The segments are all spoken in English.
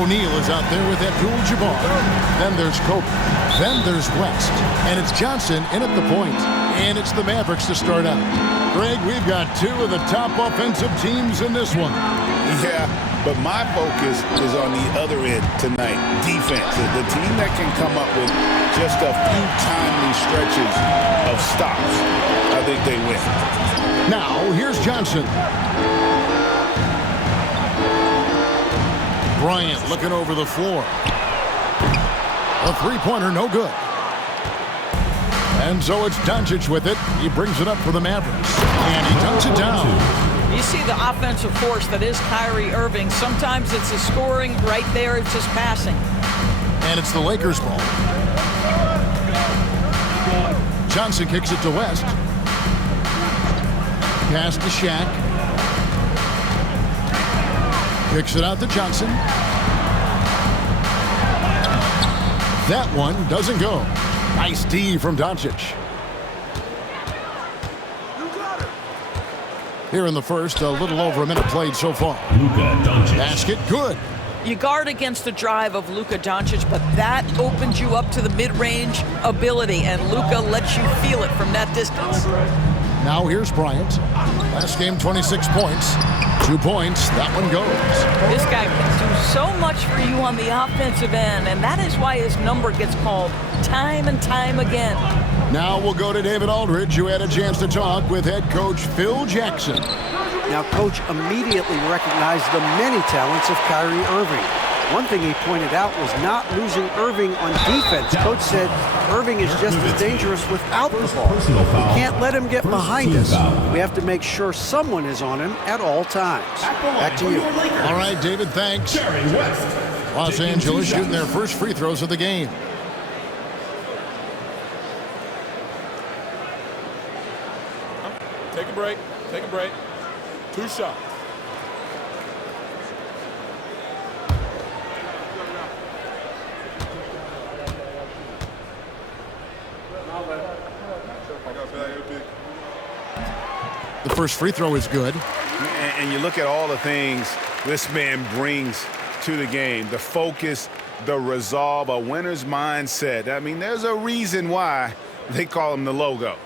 O'Neal is out there with Abdul-Jabbar. Then there's Kobe. Then there's West. And it's Johnson in at the point. And it's the Mavericks to start out. Greg, we've got two of the top offensive teams in this one. Yeah, but my focus is on the other end tonight, defense. The team that can come up with just a few timely stretches of stops, I think they win. Now, here's Johnson. Bryant looking over the floor. A three-pointer, no good. And so it's Doncic with it. He brings it up for the Mavericks. And he dunks it down. You see the offensive force that is Kyrie Irving. Sometimes it's a scoring. Right there, it's just passing. And it's the Lakers' ball. Johnson kicks it to West. Pass to Shaq. Kicks it out to Johnson. That one doesn't go. Nice D from Doncic. Here in the first, a little over a minute played so far. Basket, good. You guard against the drive of Luka Doncic, but that opens you up to the mid-range ability, and Luka lets you feel it from that distance. Now here's Bryant. Last game, 26 points. 2 points. That one goes. This guy can do so much for you on the offensive end, and that is why his number gets called time and time again. Now we'll go to David Aldridge, who had a chance to talk with head coach Phil Jackson. Now, Coach immediately recognized the many talents of Kyrie Irving. One thing he pointed out was not losing Irving on defense. Coach said Irving is just as dangerous without the ball. We can't let him get behind us. We have to make sure someone is on him at all times. Back to you. All right, David, thanks. Los Angeles shooting their first free throws of the game. Take a break. Take a break. 2 shots. The first free throw is good. And you look at all the things this man brings to the game. The focus, the resolve, a winner's mindset. I mean, there's a reason why they call him the logo.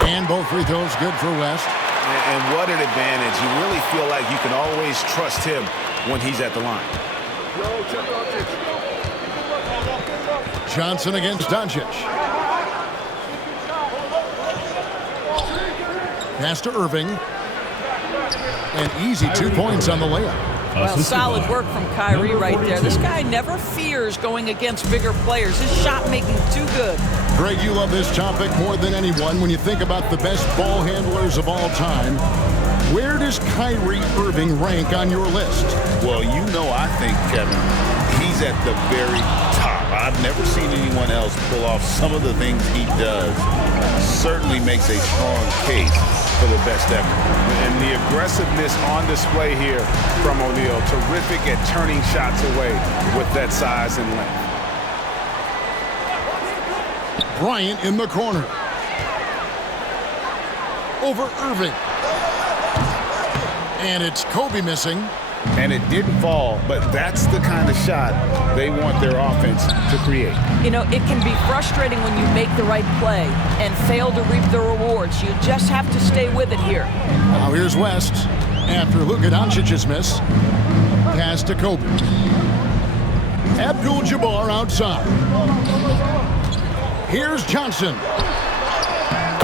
And both free throws good for West. And what an advantage. You really feel like you can always trust him when he's at the line. Johnson against Doncic. Pass to Irving. An easy 2 points on the layup. Well, solid work from Kyrie right there. This guy never fears going against bigger players. His shot making too good. Greg, you love this topic more than anyone. When you think about the best ball handlers of all time, where does Kyrie Irving rank on your list? Well, you know, I think, Kevin, he's at the very top. I've never seen anyone else pull off some of the things he does. Certainly makes a strong case for the best ever. And the aggressiveness on display here from O'Neal. Terrific at turning shots away with that size and length. Bryant in the corner. Over Irving. And it's Kobe missing. And it didn't fall, but that's the kind of shot they want their offense to create. You know, it can be frustrating when you make the right play and fail to reap the rewards. You just have to stay with it here. Now here's West. After Luka Doncic's miss. Pass to Kobe. Abdul-Jabbar outside. Here's Johnson.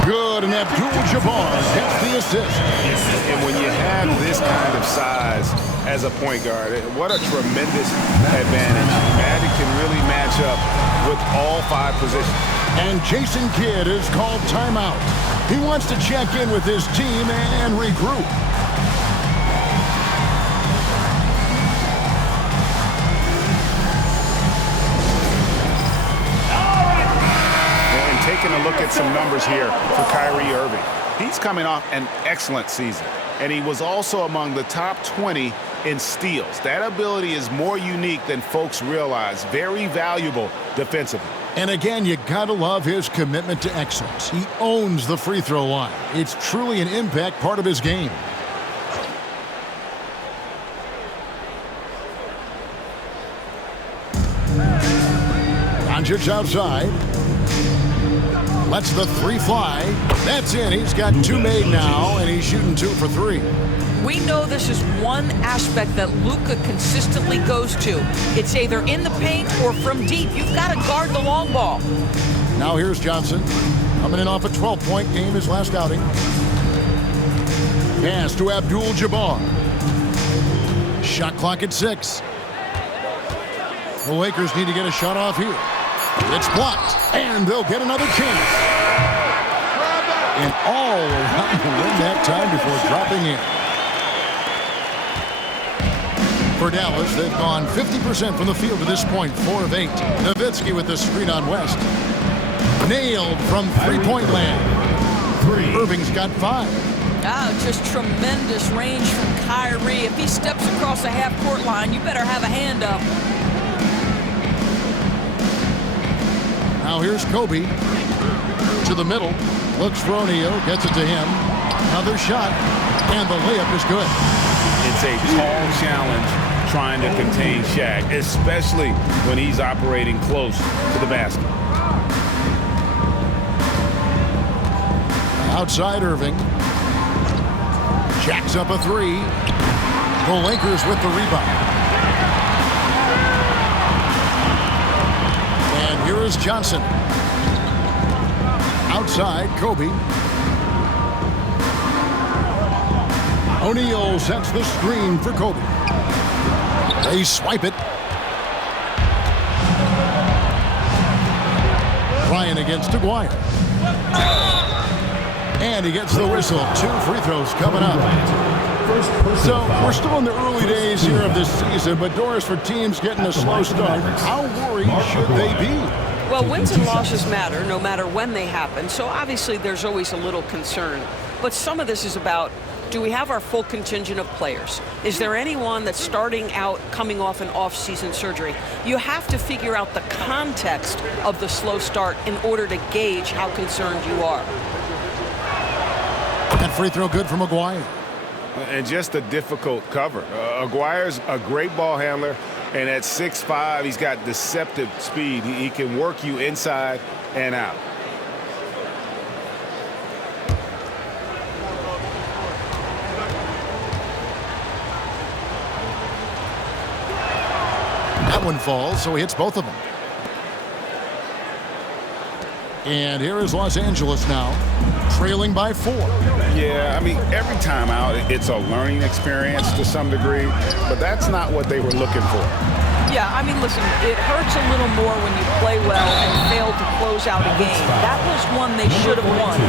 Good, and Abdul-Jabbar gets the assist. And when you have this kind of size as a point guard, what a tremendous advantage. Magic can really match up with all 5 positions. And Jason Kidd is called timeout. He wants to check in with his team and regroup. Taking a look at some numbers here for Kyrie Irving. He's coming off an excellent season, and he was also among the top 20 in steals. That ability is more unique than folks realize. Very valuable defensively. And again, you gotta love his commitment to excellence. He owns the free throw line. It's truly an impact part of his game. Doncic outside. Lets the three fly. That's in. He's got two made now, and he's shooting 2 for 3. We know this is one aspect that Luka consistently goes to. It's either in the paint or from deep. You've got to guard the long ball. Now here's Johnson. Coming in off a 12-point game his last outing. Pass to Abdul-Jabbar. Shot clock at 6. The Lakers need to get a shot off here. It's blocked, and they'll get another chance. And all around to win that time before dropping in. For Dallas, they've gone 50% from the field to this point, 4 of 8. Nowitzki with the screen on West. Nailed from three-point land. Irving's got 5. Just tremendous range from Kyrie. If he steps across the half-court line, you better have a hand up. Now here's Kobe. To the middle. Looks for O'Neal. Gets it to him. Another shot. And the layup is good. It's a tall challenge trying to contain Shaq, especially when he's operating close to the basket. Outside Irving. Jacks up a 3. The Lakers with the rebound. And here is Johnson. Outside, Kobe. O'Neal sets the screen for Kobe. They swipe it. Ryan against Aguirre. And he gets the whistle. 2 free throws coming up. So we're still in the early days here of this season, but Doris, for teams getting a slow start, how worried should they be? Well, wins and losses matter no matter when they happen, so obviously there's always a little concern. But some of this is about, do we have our full contingent of players? Is there anyone that's starting out coming off an off-season surgery? You have to figure out the context of the slow start in order to gauge how concerned you are. That free throw good from Aguirre. And just a difficult cover. Aguirre's a great ball handler, and at 6'5", he's got deceptive speed. He can work you inside and out. That one falls, so he hits both of them. And here is Los Angeles now, trailing by 4. Yeah, I mean, every time out, it's a learning experience to some degree, but that's not what they were looking for. Yeah, I mean, listen, it hurts a little more when you play well and fail to close out a game. That was one they should have won.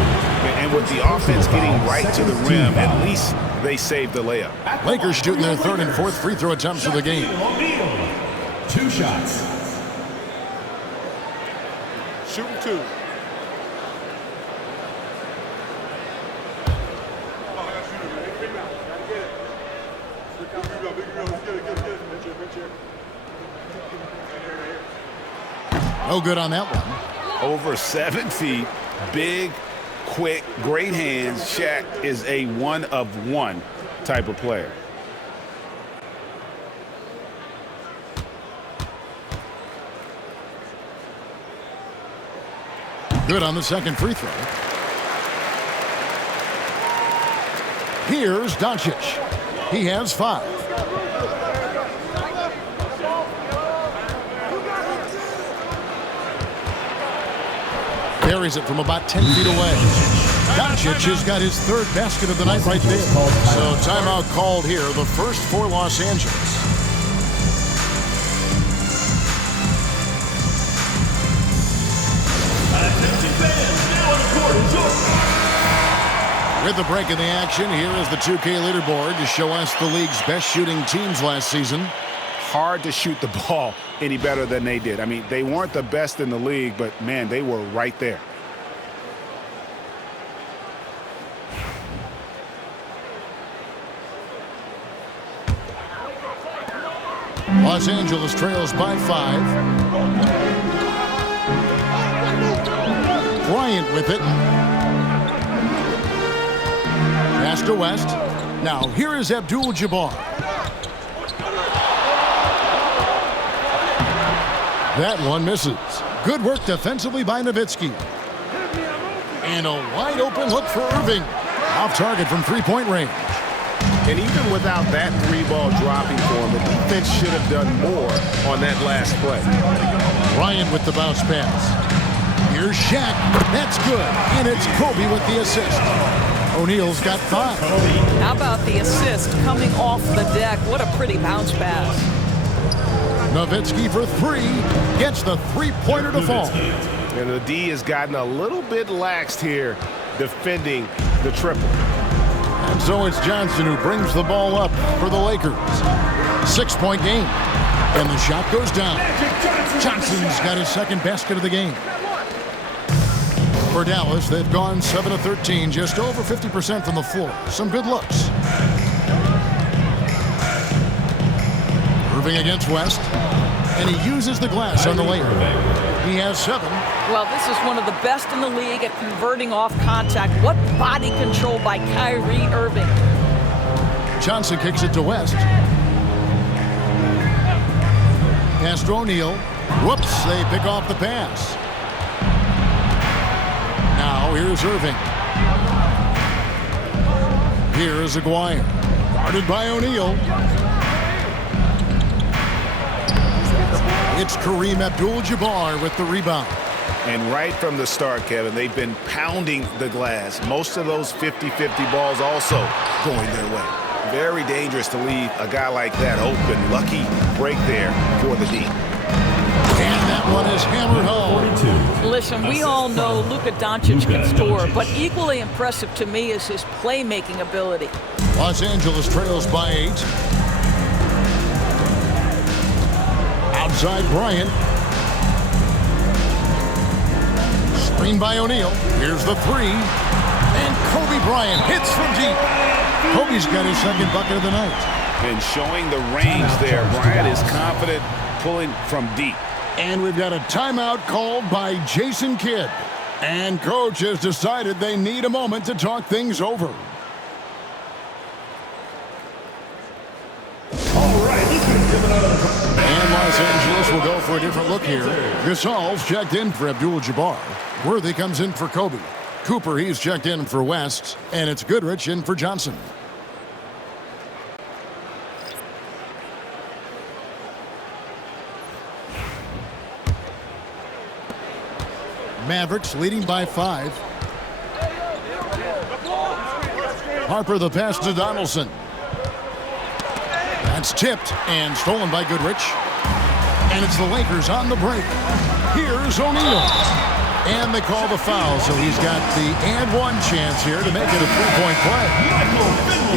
And with the offense getting right to the rim, at least they saved the layup. Lakers shooting their 3rd and 4th free throw attempts of the game. 2 shots. Shooting 2. No good on that one. Over 7 feet, big, quick, great hands. Shaq is a one-of-one type of player. Good on the 2nd free throw. Here's Doncic. He has 5. Carries it from about 10 feet away. Doncic has got his 3rd basket of the night right there. So timeout called here, the first for Los Angeles. With the break in the action, here is the 2K leaderboard to show us the league's best shooting teams last season. Hard to shoot the ball any better than they did. I mean, they weren't the best in the league, but, man, they were right there. Los Angeles trails by 5. Bryant with it. Pass to West. Now here is Abdul-Jabbar. That one misses. Good work defensively by Nowitzki. And a wide open look for Irving. Off target from three-point range. And even without that three-ball dropping for him, the defense should have done more on that last play. Bryant with the bounce pass. Here's Shaq. That's good. And it's Kobe with the assist. O'Neal's got 5. How about the assist coming off the deck? What a pretty bounce pass. Nowitzki for 3. Gets the three-pointer to fall. And the D has gotten a little bit laxed here defending the triple. And so it's Johnson who brings the ball up for the Lakers. 6-point game. And the shot goes down. Johnson's got his second basket of the game. For Dallas, they've gone 7 of 13, just over 50% from the floor. Some good looks. Irving against West. And he uses the glass on the layup. He has 7. Well, this is one of the best in the league at converting off contact. What body control by Kyrie Irving. Johnson kicks it to West. Pass to O'Neal. Whoops, they pick off the pass. Now here's Irving. Here's Aguirre. Guarded by O'Neal. It's Kareem Abdul-Jabbar with the rebound. And right from the start, Kevin, they've been pounding the glass. Most of those 50-50 balls also going their way. Very dangerous to leave a guy like that open. Lucky break there for the D. And that one is hammered home. Listen, we all know Luka Doncic can score, but equally impressive to me is his playmaking ability. Los Angeles trails by 8. Outside Bryant. Screen by O'Neal. Here's the 3. And Kobe Bryant hits from deep. Kobe's got his second bucket of the night. And showing the range there, Bryant is confident pulling from deep. And we've got a timeout called by Jason Kidd. And coach has decided they need a moment to talk things over. And Los Angeles will go for a different look here. Gasol's checked in for Abdul-Jabbar. Worthy comes in for Kobe. Cooper, he's checked in for West. And it's Goodrich in for Johnson. Mavericks leading by 5. Harper the pass to Donaldson. That's tipped and stolen by Goodrich. And it's the Lakers on the break. Here's O'Neal. And they call the foul, so he's got the and one chance here to make it a three-point play.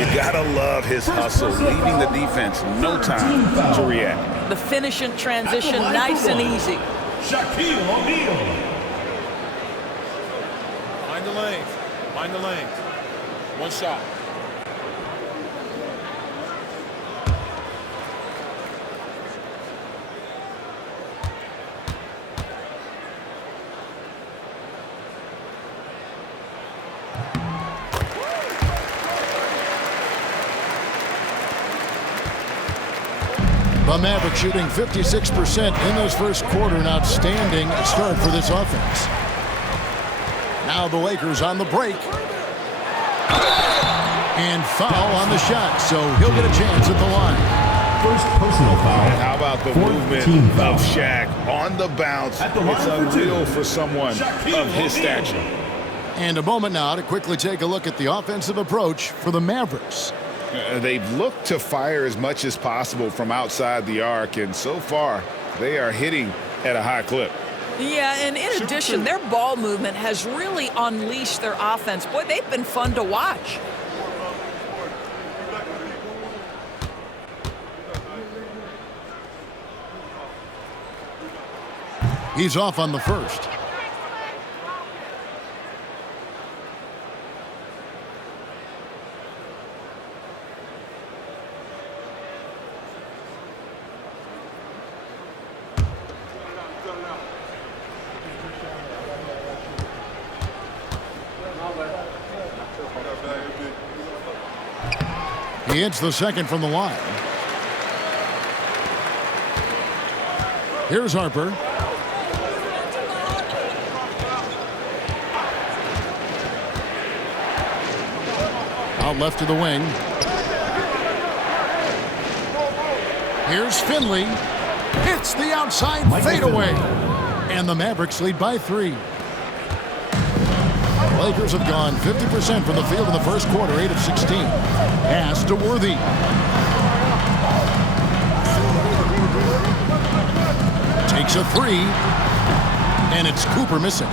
You gotta love his hustle, leaving the defense no time to react. The finish in transition, nice and easy. Shaquille O'Neal. Mind the lanes. Mind the lanes. One shot. The Mavericks shooting 56% in this first quarter. An outstanding start for this offense. Now the Lakers on the break. And foul on the shot, so he'll get a chance at the line. First personal foul. How about the movement of Shaq on the bounce? It's unreal for someone of his stature. And a moment now to quickly take a look at the offensive approach for the Mavericks. They've looked to fire as much as possible from outside the arc, and so far they are hitting at a high clip. Yeah, and in addition, their ball movement has really unleashed their offense. Boy, they've been fun to watch. He's off on the first. He hits the second from the line. Here's Harper. Out left to the wing. Here's Finley. Hits the outside fadeaway. And the Mavericks lead by 3. The Lakers have gone 50% from the field in the first quarter, 8 of 16. Pass to Worthy. Takes a 3. And it's Cooper missing.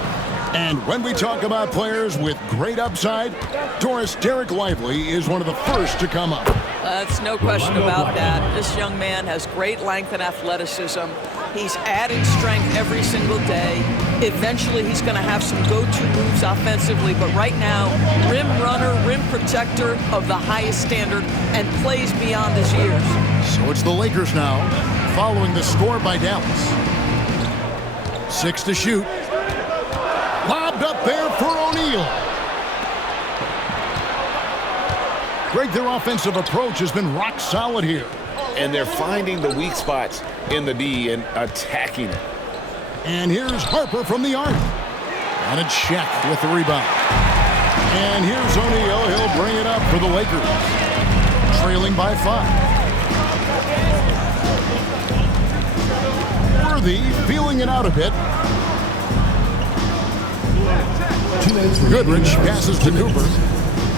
And when we talk about players with great upside, Doris, Derek Lively is one of the first to come up. That's no question about that. This young man has great length and athleticism. He's adding strength every single day. Eventually, he's going to have some go-to moves offensively, but right now, rim runner, rim protector of the highest standard, and plays beyond his years. So it's the Lakers now, following the score by Dallas. 6 to shoot. Lobbed up there for O'Neal. Greg, their offensive approach has been rock solid here. And they're finding the weak spots in the D and attacking it. And here's Harper from the arc. And it's Shaq with the rebound. And here's O'Neal. He'll bring it up for the Lakers. Trailing by 5. Worthy feeling it out a bit. Goodrich passes to Cooper.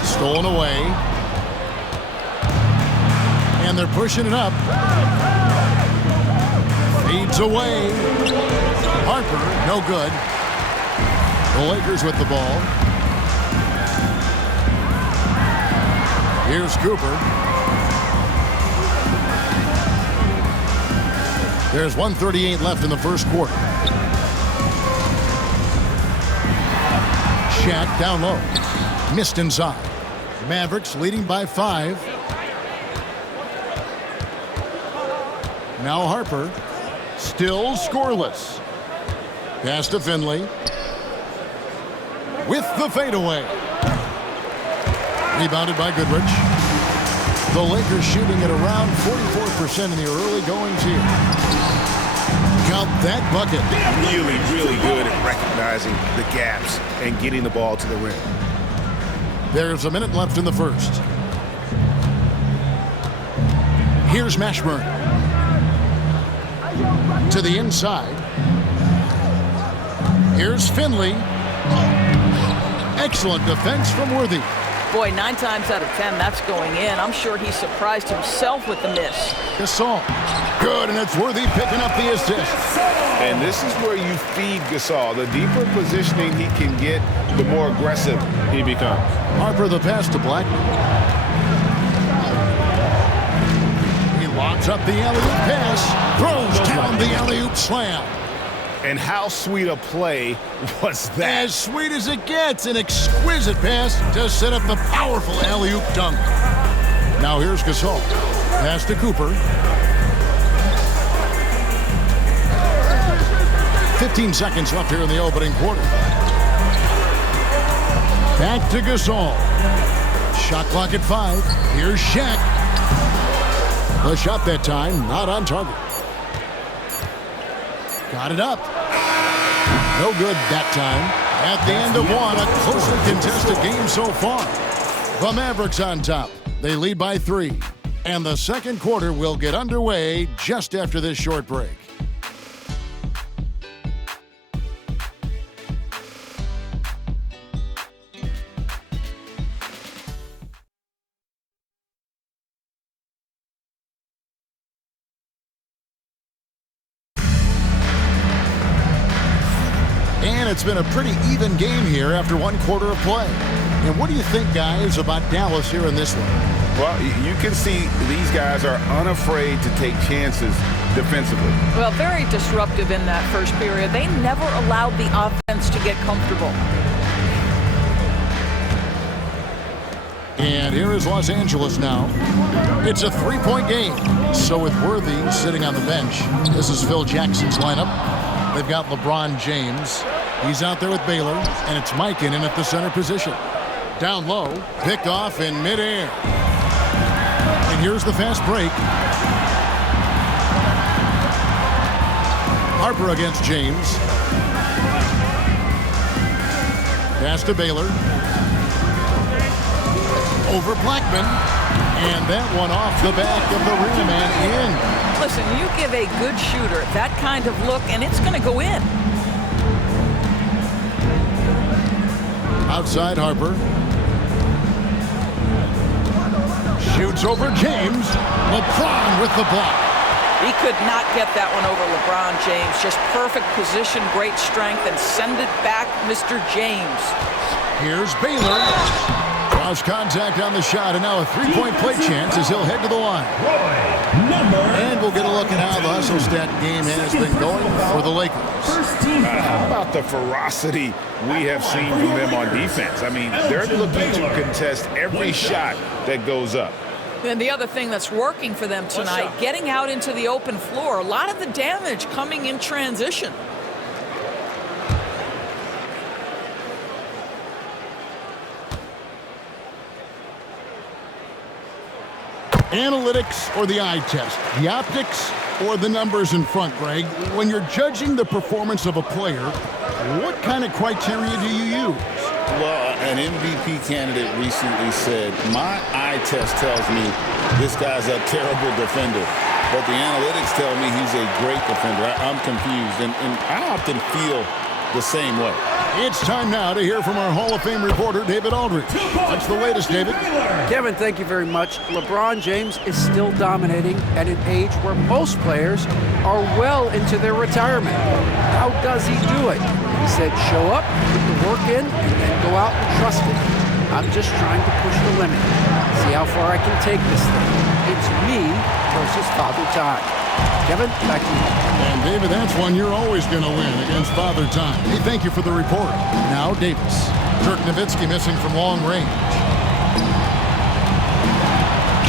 Stolen away. And they're pushing it up. Fades away. Harper, no good. The Lakers with the ball. Here's Cooper. There's 1:38 left in the first quarter. Shaq down low. Missed inside. Mavericks leading by 5. Now Harper. Still scoreless. Pass to Finley. With the fadeaway. Rebounded by Goodrich. The Lakers shooting at around 44% in the early goings here. Count that bucket. Really, really good at recognizing the gaps and getting the ball to the rim. There's a minute left in the first. Here's Mashburn. To the inside. Here's Finley. Excellent defense from Worthy. Boy, 9 times out of 10, that's going in. I'm sure he surprised himself with the miss. Gasol. Good, and it's Worthy picking up the assist. And this is where you feed Gasol. The deeper positioning he can get, the more aggressive he becomes. Harper the pass to Blackman. He lobs up the alley-oop pass. Throws down the alley-oop slam. And how sweet a play was that? As sweet as it gets. An exquisite pass to set up the powerful alley-oop dunk. Now here's Gasol. Pass to Cooper. 15 seconds left here in the opening quarter. Back to Gasol. Shot clock at 5. Here's Shaq. The shot that time not on target. Got it up. No good that time. At the end of one, a closely contested game so far. The Mavericks on top. They lead by 3. And the second quarter will get underway just after this short break. And it's been a pretty even game here after one quarter of play. And what do you think, guys, about Dallas here in this one? Well, you can see these guys are unafraid to take chances defensively. Well, very disruptive in that first period. They never allowed the offense to get comfortable. And here is Los Angeles now. It's a 3-point game. So with Worthy sitting on the bench, this is Phil Jackson's lineup. They've got LeBron James. He's out there with Baylor, and it's Mikan in at the center position. Down low, picked off in midair. And here's the fast break. Harper against James. Pass to Baylor. Over Blackman. And that one off the back of the rim and in. Listen, you give a good shooter that kind of look, and it's going to go in. Outside Harper. Shoots over James. LeBron with the block. He could not get that one over LeBron James. Just perfect position, great strength, and send it back, Mr. James. Here's Baylor. Draws contact on the shot, and now a three-point play chance as he'll head to the line. And we'll get a look at how the hustle stat game has been going for the Lakers. How about the ferocity we have seen from them on defense? I mean, they're looking to contest every shot that goes up. And the other thing that's working for them tonight, getting out into the open floor, a lot of the damage coming in transition. Analytics or the eye test? The optics or the numbers in front, Greg? When you're judging the performance of a player, what kind of criteria do you use? Well, an MVP candidate recently said, my eye test tells me this guy's a terrible defender, but the analytics tell me he's a great defender. I'm confused, and I often feel the same way. It's time now to hear from our Hall of Fame reporter, David Aldridge. What's the latest, David? Kevin, thank you very much. LeBron James is still dominating at an age where most players are well into their retirement. How does he do it? He said, show up, put the work in, and then go out and trust it. I'm just trying to push the limit, see how far I can take this thing. It's me versus Father Time. Kevin, back to you. And David, that's one you're always going to win against Father Time. Hey, thank you for the report. Now Davis. Dirk Nowitzki missing from long range.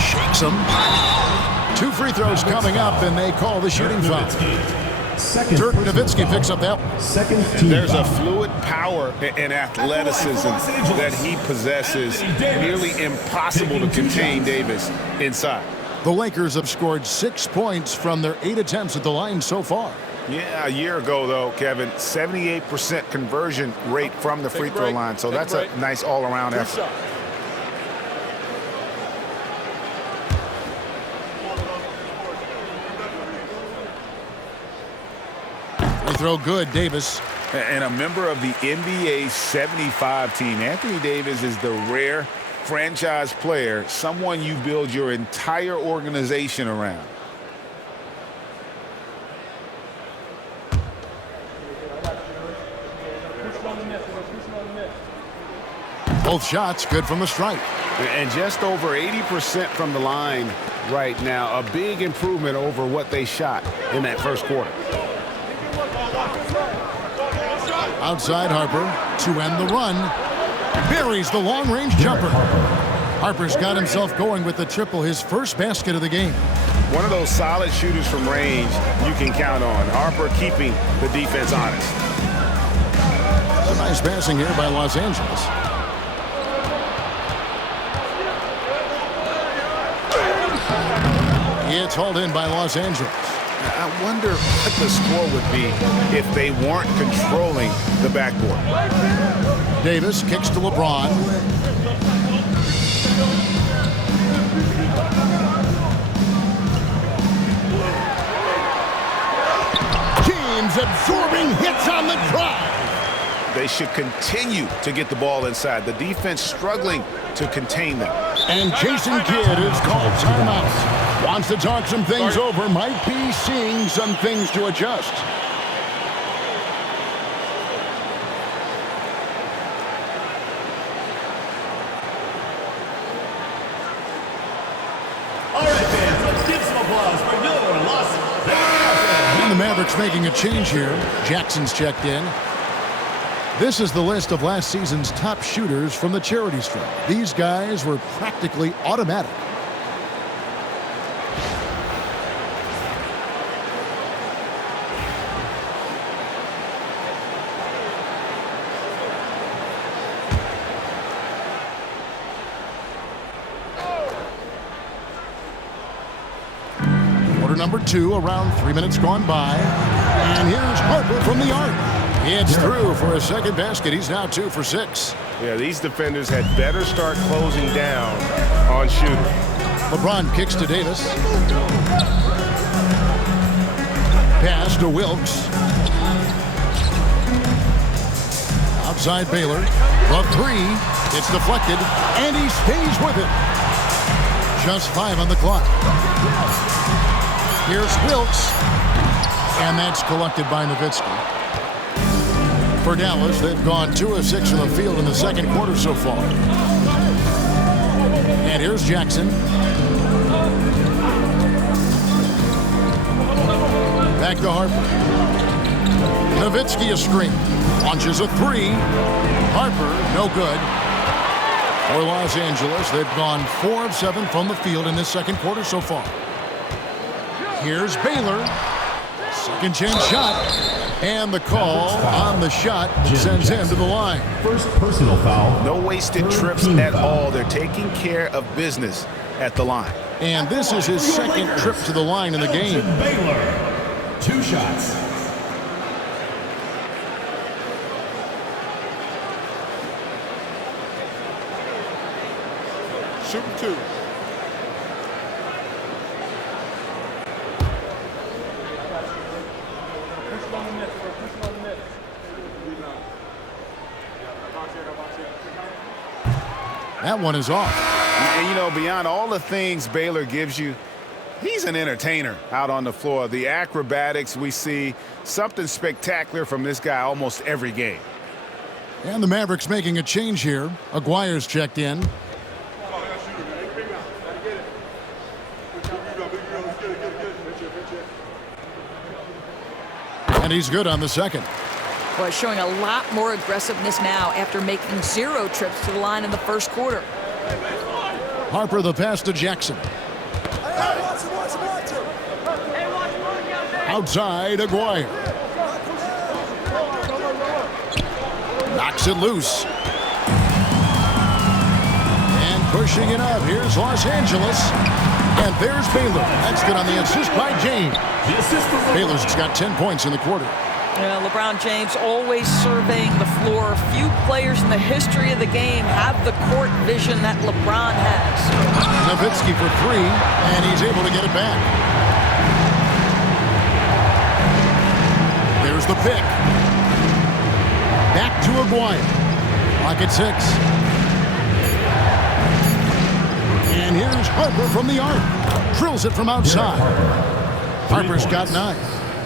Shakes him. 2 free throws coming up, and they call the shooting foul. Dirk Nowitzki picks up that one. There's a fluid power and athleticism that he possesses. Nearly impossible to contain Davis inside. The Lakers have scored 6 points from their 8 attempts at the line so far. Yeah, a year ago, though, Kevin, 78% conversion rate from the free throw line. So that's a nice all-around effort. Free throw good, Davis. And a member of the NBA 75 team, Anthony Davis is the rare franchise player, someone you build your entire organization around. Both shots good from the stripe. And just over 80% from the line right now. A big improvement over what they shot in that first quarter. Outside Harper to end the run. Buries the long-range jumper. Harper's got himself going with the triple, his first basket of the game. One of those solid shooters from range you can count on. Harper keeping the defense honest. Some nice passing here by Los Angeles. It's hauled in by Los Angeles. I wonder what the score would be if they weren't controlling the backboard. Davis kicks to LeBron. James absorbing hits on the drive. They should continue to get the ball inside. The defense struggling to contain them. And Jason Kidd is called timeout. Wants to talk some things over. Might be seeing some things to adjust. All right, fans, let's give some applause for your Los And the Mavericks making a change here. Jackson's checked in. This is the list of last season's top shooters from the charity stripe. These guys were practically automatic. number 2, around 3 minutes gone by. And here's Harper from the arc. It's through for a second basket. He's now 2 for 6. Yeah, these defenders had better start closing down on shooting. LeBron kicks to Davis. Pass to Wilkes. Outside Baylor. The 3. It's deflected, and he stays with it. Just 5 on the clock. Here's Wilkes. And that's collected by Nowitzki. For Dallas, they've gone 2 of 6 from the field in the second quarter so far. And here's Jackson. Back to Harper. Nowitzki a screen. Launches a 3. Harper, no good. For Los Angeles, they've gone 4 of 7 from the field in this second quarter so far. Here's Baylor. Second chance shot. And the call on the shot sends him to the line. First personal foul. No wasted trips at all. They're taking care of business at the line. And this is his second trip to the line in the game. Baylor. 2 shots. Shooting 2. That one is off. And, you know, beyond all the things Baylor gives you, he's an entertainer out on the floor. The acrobatics we see, something spectacular from this guy almost every game. And the Mavericks making a change here. Aguirre's checked in. And he's good on the second. Boy, showing a lot more aggressiveness now after making 0 trips to the line in the first quarter. Harper the pass to Jackson. Outside Aguirre. Knocks it loose. And pushing it up. Here's Los Angeles. And there's Baylor. That's good on the assist by James. Baylor's got 10 points in the quarter. Yeah, LeBron James always surveying the floor. Few players in the history of the game have the court vision that LeBron has. Nowitzki for 3, and he's able to get it back. There's the pick. Back to Aguirre. Clock at 6. And here's Harper from the arc. Drills it from outside. Harper's got 9.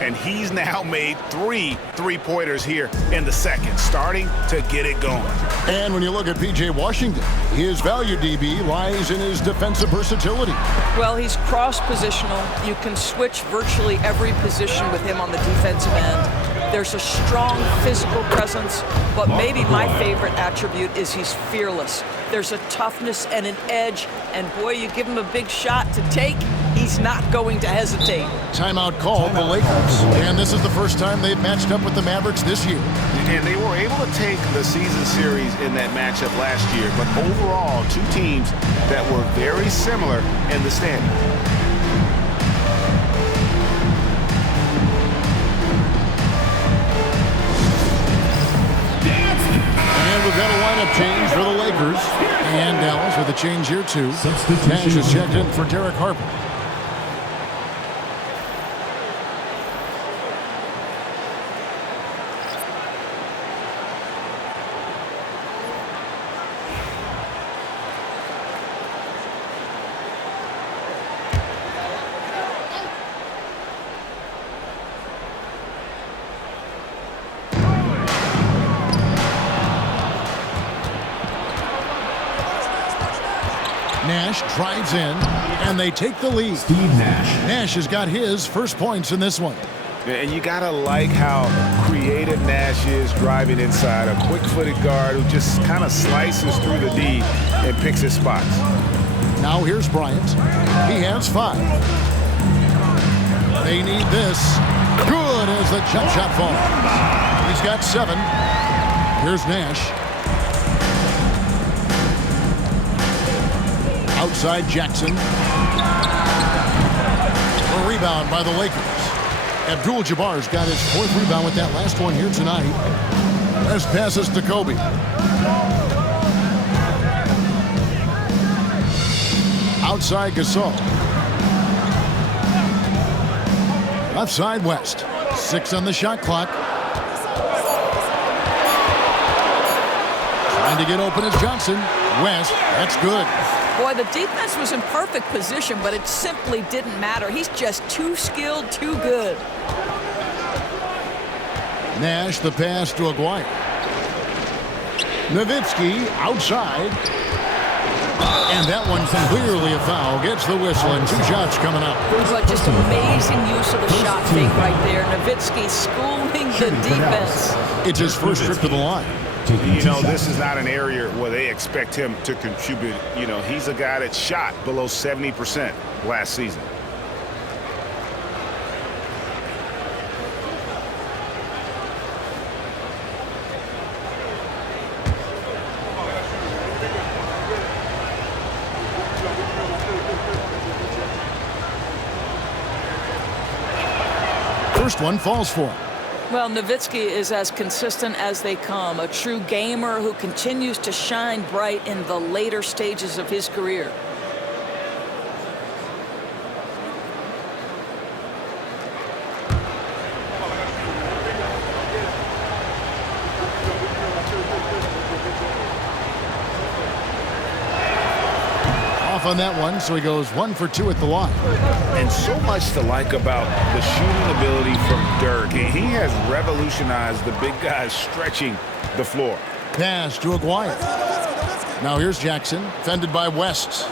And he's now made 3 3-pointers here in the second, starting to get it going. And when you look at P.J. Washington, his value, DB, lies in his defensive versatility. Well, he's cross-positional. You can switch virtually every position with him on the defensive end. There's a strong physical presence, but maybe my favorite attribute is he's fearless. There's a toughness and an edge, and boy, you give him a big shot to take, he's not going to hesitate. Timeout called the Lakers, and this is the first time they've matched up with the Mavericks this year. And they were able to take the season series in that matchup last year, but overall, 2 teams that were very similar in the standing. And we've got a lineup change for the Lakers. And Dallas with a change here, too. Nash is checked in for Derek Harper. Nash drives in, and they take the lead. Steve Nash. Nash has got his first points in this one. And you gotta like how creative Nash is driving inside. A quick-footed guard who just kind of slices through the D and picks his spots. Now here's Bryant. He has 5. They need this. Good as the jump shot falls. He's got 7. Here's Nash. Outside Jackson. rebound by the Lakers. Abdul-Jabbar's got his 4th rebound with that last one here tonight. As passes to Kobe. Outside Gasol. Left side West. 6 on the shot clock. Trying to get open is Johnson. West, that's good. Boy, the defense was in perfect position, but it simply didn't matter. He's just too skilled, too good. Nash, the pass to Aguirre. Nowitzki outside. And that one's clearly a foul. Gets the whistle and 2 shots coming up. But just amazing use of the shot fake right there. Nowitzki schooling the defense. It's his first trip to the line. You know, this is not an area where they expect him to contribute. You know, he's a guy that shot below 70% last season. First one falls for him. Well, Nowitzki is as consistent as they come, a true gamer who continues to shine bright in the later stages of his career. Off on that one, so he goes 1 for 2 at the line. And so much to like about the shooting ability from Dirk. He has revolutionized the big guys stretching the floor. Pass to Aguirre. Now here's Jackson, fended by West.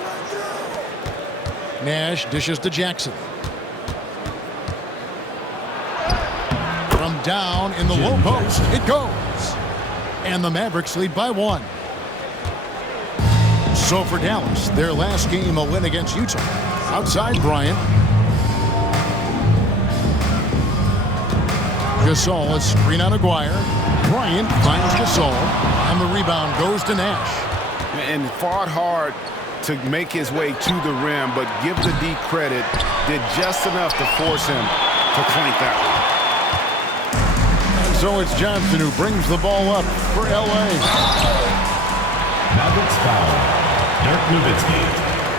Nash dishes to Jackson. From down in the low post, it goes. And the Mavericks lead by 1. So for Dallas, their last game a win against Utah. Outside Bryant. Gasol, a screen on Aguirre. Bryant finds Gasol, and the rebound goes to Nash. And fought hard to make his way to the rim, but give the D credit, did just enough to force him to clank that one. And so it's Johnson who brings the ball up for L.A. Mavericks foul. Dirk Nowitzki.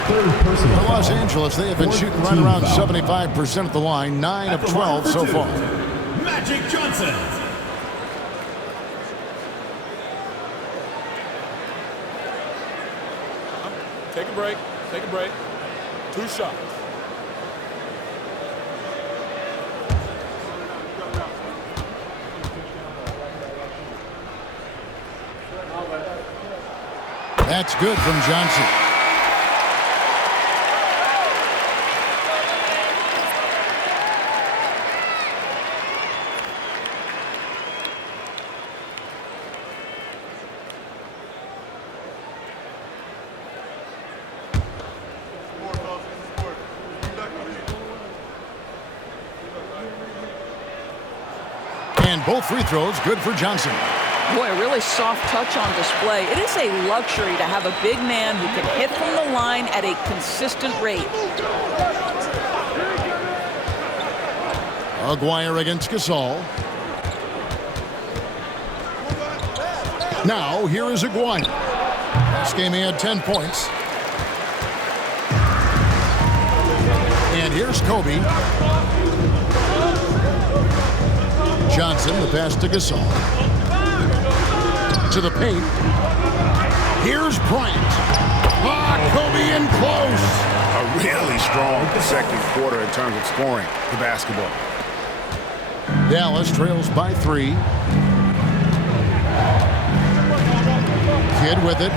3rd personal For Los foul. Angeles, they have been shooting right around 75% at the line, 9 of 12 so far. Magic Johnson. Take a break. Take a break. 2 shots. That's good from Johnson. And both free throws good for Johnson. Boy, a really soft touch on display. It is a luxury to have a big man who can hit from the line at a consistent rate. Aguirre against Gasol. Now, here is Aguirre. This game he had 10 points. And here's Kobe. Johnson, the pass to Gasol. To the paint. Here's Bryant. Kobe in close. A really strong second quarter in terms of scoring the basketball. Dallas trails by 3. Kidd with it.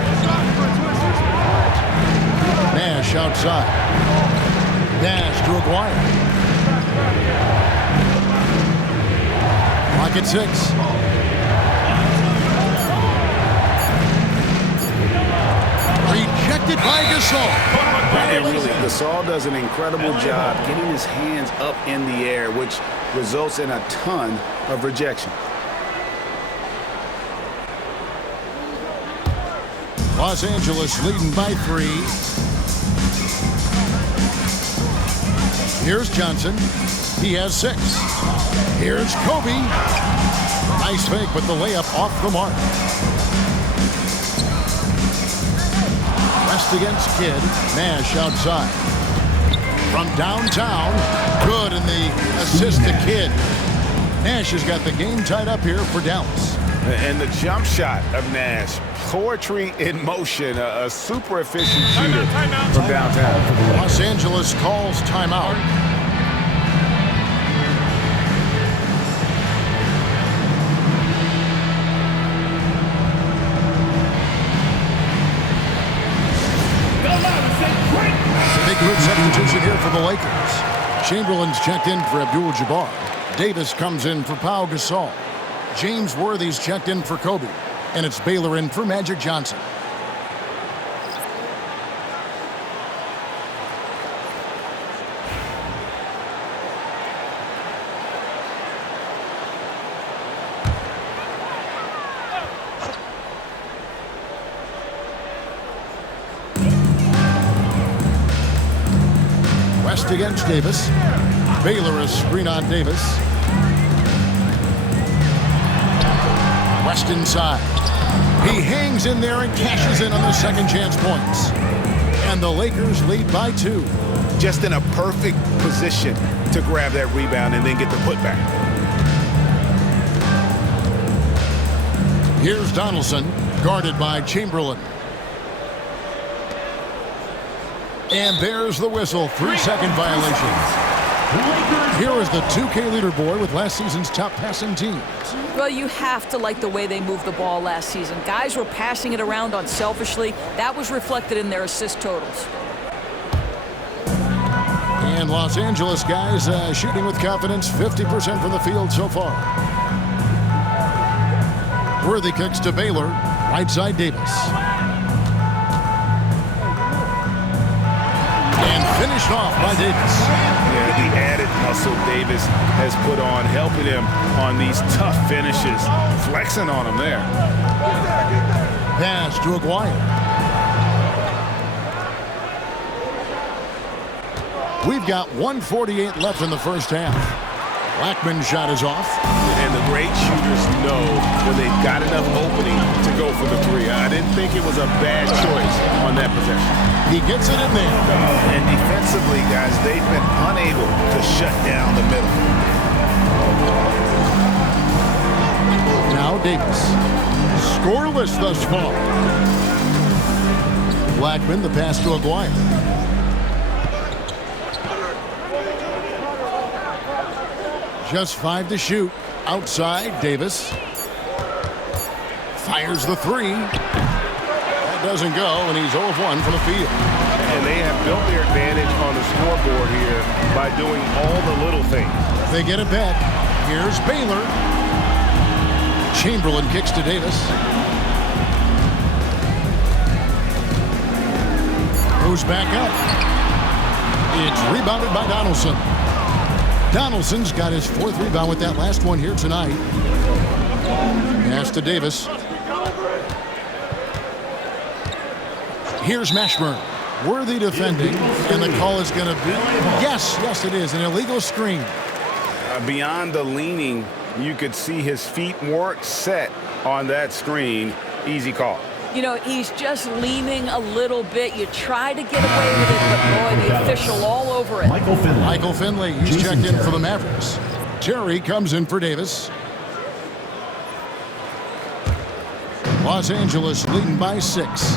Nash outside. Nash to Aguirre. Clock at 6. Rejected by Gasol. And really, Gasol does an incredible job getting his hands up in the air, which results in a ton of rejection. Los Angeles leading by 3. Here's Johnson. He has 6. Here's Kobe. Nice fake, but the layup off the mark. West against Kidd. Nash outside. From downtown. Good, and the assist to Kidd. Nash has got the game tied up here for Dallas. And the jump shot of Nash. Poetry in motion. A super efficient shooter from downtown. Los Angeles calls timeout. Big group substitution here for the Lakers. Chamberlain's checked in for Abdul-Jabbar. Davis comes in for Pau Gasol. James Worthy's checked in for Kobe. And it's Baylor in for Magic Johnson. West against Davis. Baylor is screen on Davis. West inside. He hangs in there and cashes in on the second chance points. And the Lakers lead by 2. Just in a perfect position to grab that rebound and then get the putback. Here's Donaldson, guarded by Chamberlain. And there's the whistle. 3-second violation. Here is the 2K leaderboard with last season's top passing teams. Well, you have to like the way they moved the ball last season. Guys were passing it around unselfishly. That was reflected in their assist totals. And Los Angeles guys shooting with confidence, 50% from the field so far. Worthy kicks to Baylor, right side Davis. Finished off by Davis. Yeah, the added muscle Davis has put on, helping him on these tough finishes, flexing on him there. Pass to Aguirre. We've got 1:48 left in the first half. Blackman's shot is off. And the great shooters know when they've got enough opening to go for the 3. I didn't think it was a bad choice on that possession. He gets it in there. And defensively, guys, they've been unable to shut down the middle. Now Davis. Scoreless thus far. Blackman, the pass to Aguirre. Just 5 to shoot. Outside, Davis. Fires the 3. That doesn't go, and he's 0 of 1 from the field. And they have built their advantage on the scoreboard here by doing all the little things. They get it back. Here's Baylor. Chamberlain kicks to Davis. Goes back up. It's rebounded by Donaldson. Donaldson's got his 4th rebound with that last one here tonight. Pass to Davis. Here's Mashburn. Worthy defending, and the call is going to be, yes, it is, an illegal screen. Beyond the leaning, you could see his feet weren't set on that screen. Easy call. You know, he's just leaning a little bit. You try to get away with it, but boy, the official all over it. Michael Finley, he's checked in for the Mavericks. Terry comes in for Davis. Los Angeles leading by 6.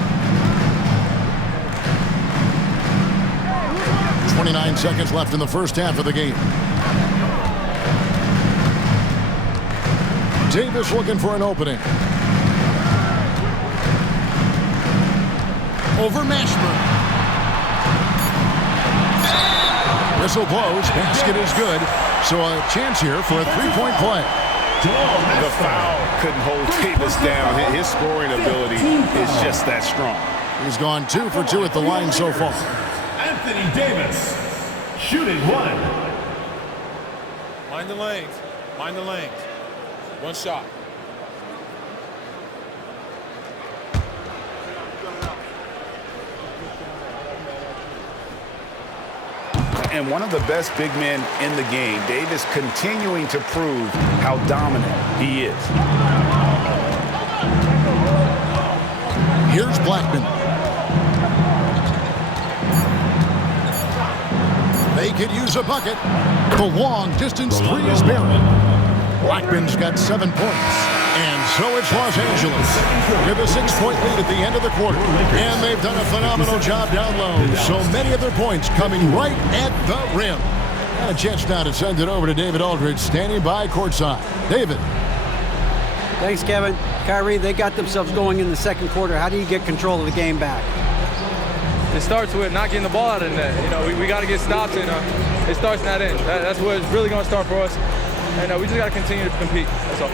29 seconds left in the first half of the game. Davis looking for an opening. Over Mashburn. Whistle blows. Basket is good. So a chance here for a 3-point play. The foul couldn't hold Davis down. His scoring ability is just that strong. He's gone 2 for 2 at the line so far. Anthony Davis, shooting 1. Mind the lanes. Mind the lanes. 1 shot. and one of the best big men in the game. Davis continuing to prove how dominant he is. Here's Blackman. They could use a bucket. The long distance three is buried. Blackman's got 7 points. And so it's Los Angeles with a 6-point lead at the end of the quarter. And they've done a phenomenal job down low. So many of their points coming right at the rim. And a chance now to send it over to David Aldridge, standing by courtside. David. Thanks, Kevin. Kyrie, they got themselves going in the second quarter. How do you get control of the game back? It starts with not getting the ball out of the net. You know, we got to get stops, and it starts in that end. That's where it's really going to start for us. And we just got to continue to compete. That's all.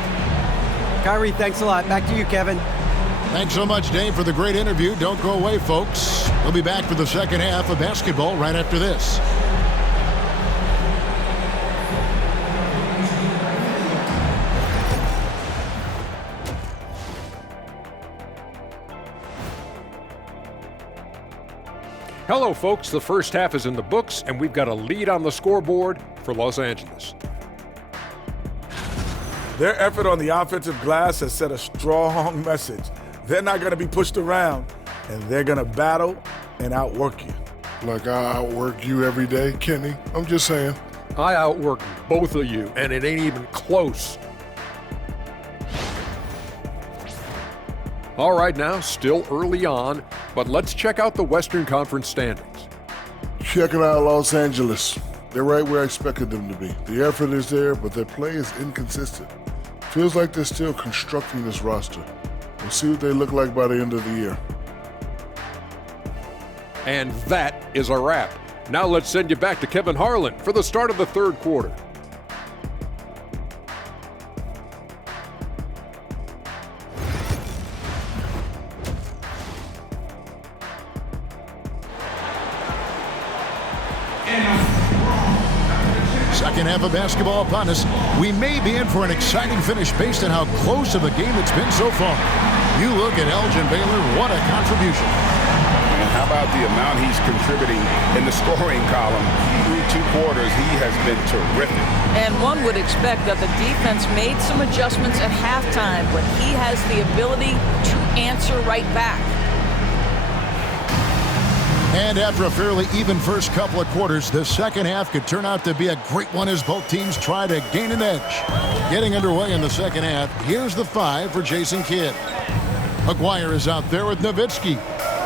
Kyrie, thanks a lot. Back to you, Kevin. Thanks so much, Dave, for the great interview. Don't go away, folks. We'll be back for the second half of basketball right after this. Hello, folks. The first half is in the books, and we've got a lead on the scoreboard for Los Angeles. Their effort on the offensive glass has set a strong message. They're not going to be pushed around, and they're going to battle and outwork you. Like I outwork you every day, Kenny? I'm just saying. I outwork both of you, and it ain't even close. All right, now, still early on, but let's check out the Western Conference standings. Checking out Los Angeles. They're right where I expected them to be. The effort is there, but their play is inconsistent. Feels like they're still constructing this roster. We'll see what they look like by the end of the year. And that is a wrap. Now let's send you back to Kevin Harlan for the start of the third quarter. Second half of basketball upon us. We may be in for an exciting finish based on how close of a game it's been so far. You look at Elgin Baylor, what a contribution. And how about the amount he's contributing in the scoring column? Through 2 quarters, he has been terrific. And one would expect that the defense made some adjustments at halftime, but he has the ability to answer right back. And after a fairly even first couple of quarters, the second half could turn out to be a great one as both teams try to gain an edge. Getting underway in the second half, here's the 5 for Jason Kidd. Aguirre is out there with Nowitzki.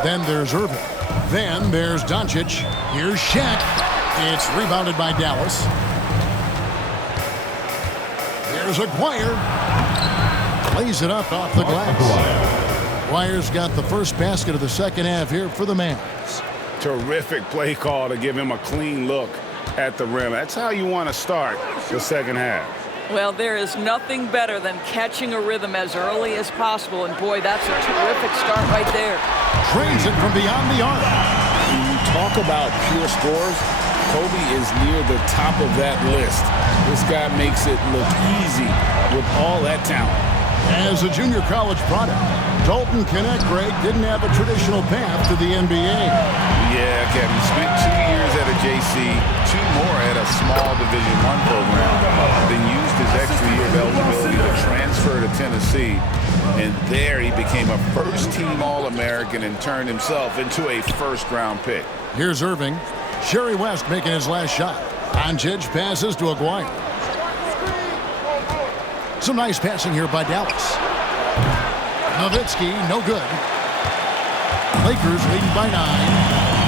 Then there's Irving. Then there's Doncic. Here's Shaq. It's rebounded by Dallas. There's Aguirre. Lays it up off the glass. Aguirre's got the first basket of the second half here for the Mavs. Terrific play call to give him a clean look at the rim. That's how you want to start the second half. Well, there is nothing better than catching a rhythm as early as possible, and boy, that's a terrific start right there. Trains it from beyond the arc. When you talk about pure scores, Kobe is near the top of that list. This guy makes it look easy with all that talent. As a junior college product, Dalton Knecht, Greg, didn't have a traditional path to the NBA. Yeah, Kevin, spent 2 years at a JC, 2 more at a small Division I program, then used his extra year of eligibility to transfer to Tennessee. And there he became a first-team All-American and turned himself into a first-round pick. Here's Irving. Sherry West making his last shot. Doncic passes to Aguirre. Some nice passing here by Dallas. Nowitzki, no good. Lakers leading by 9.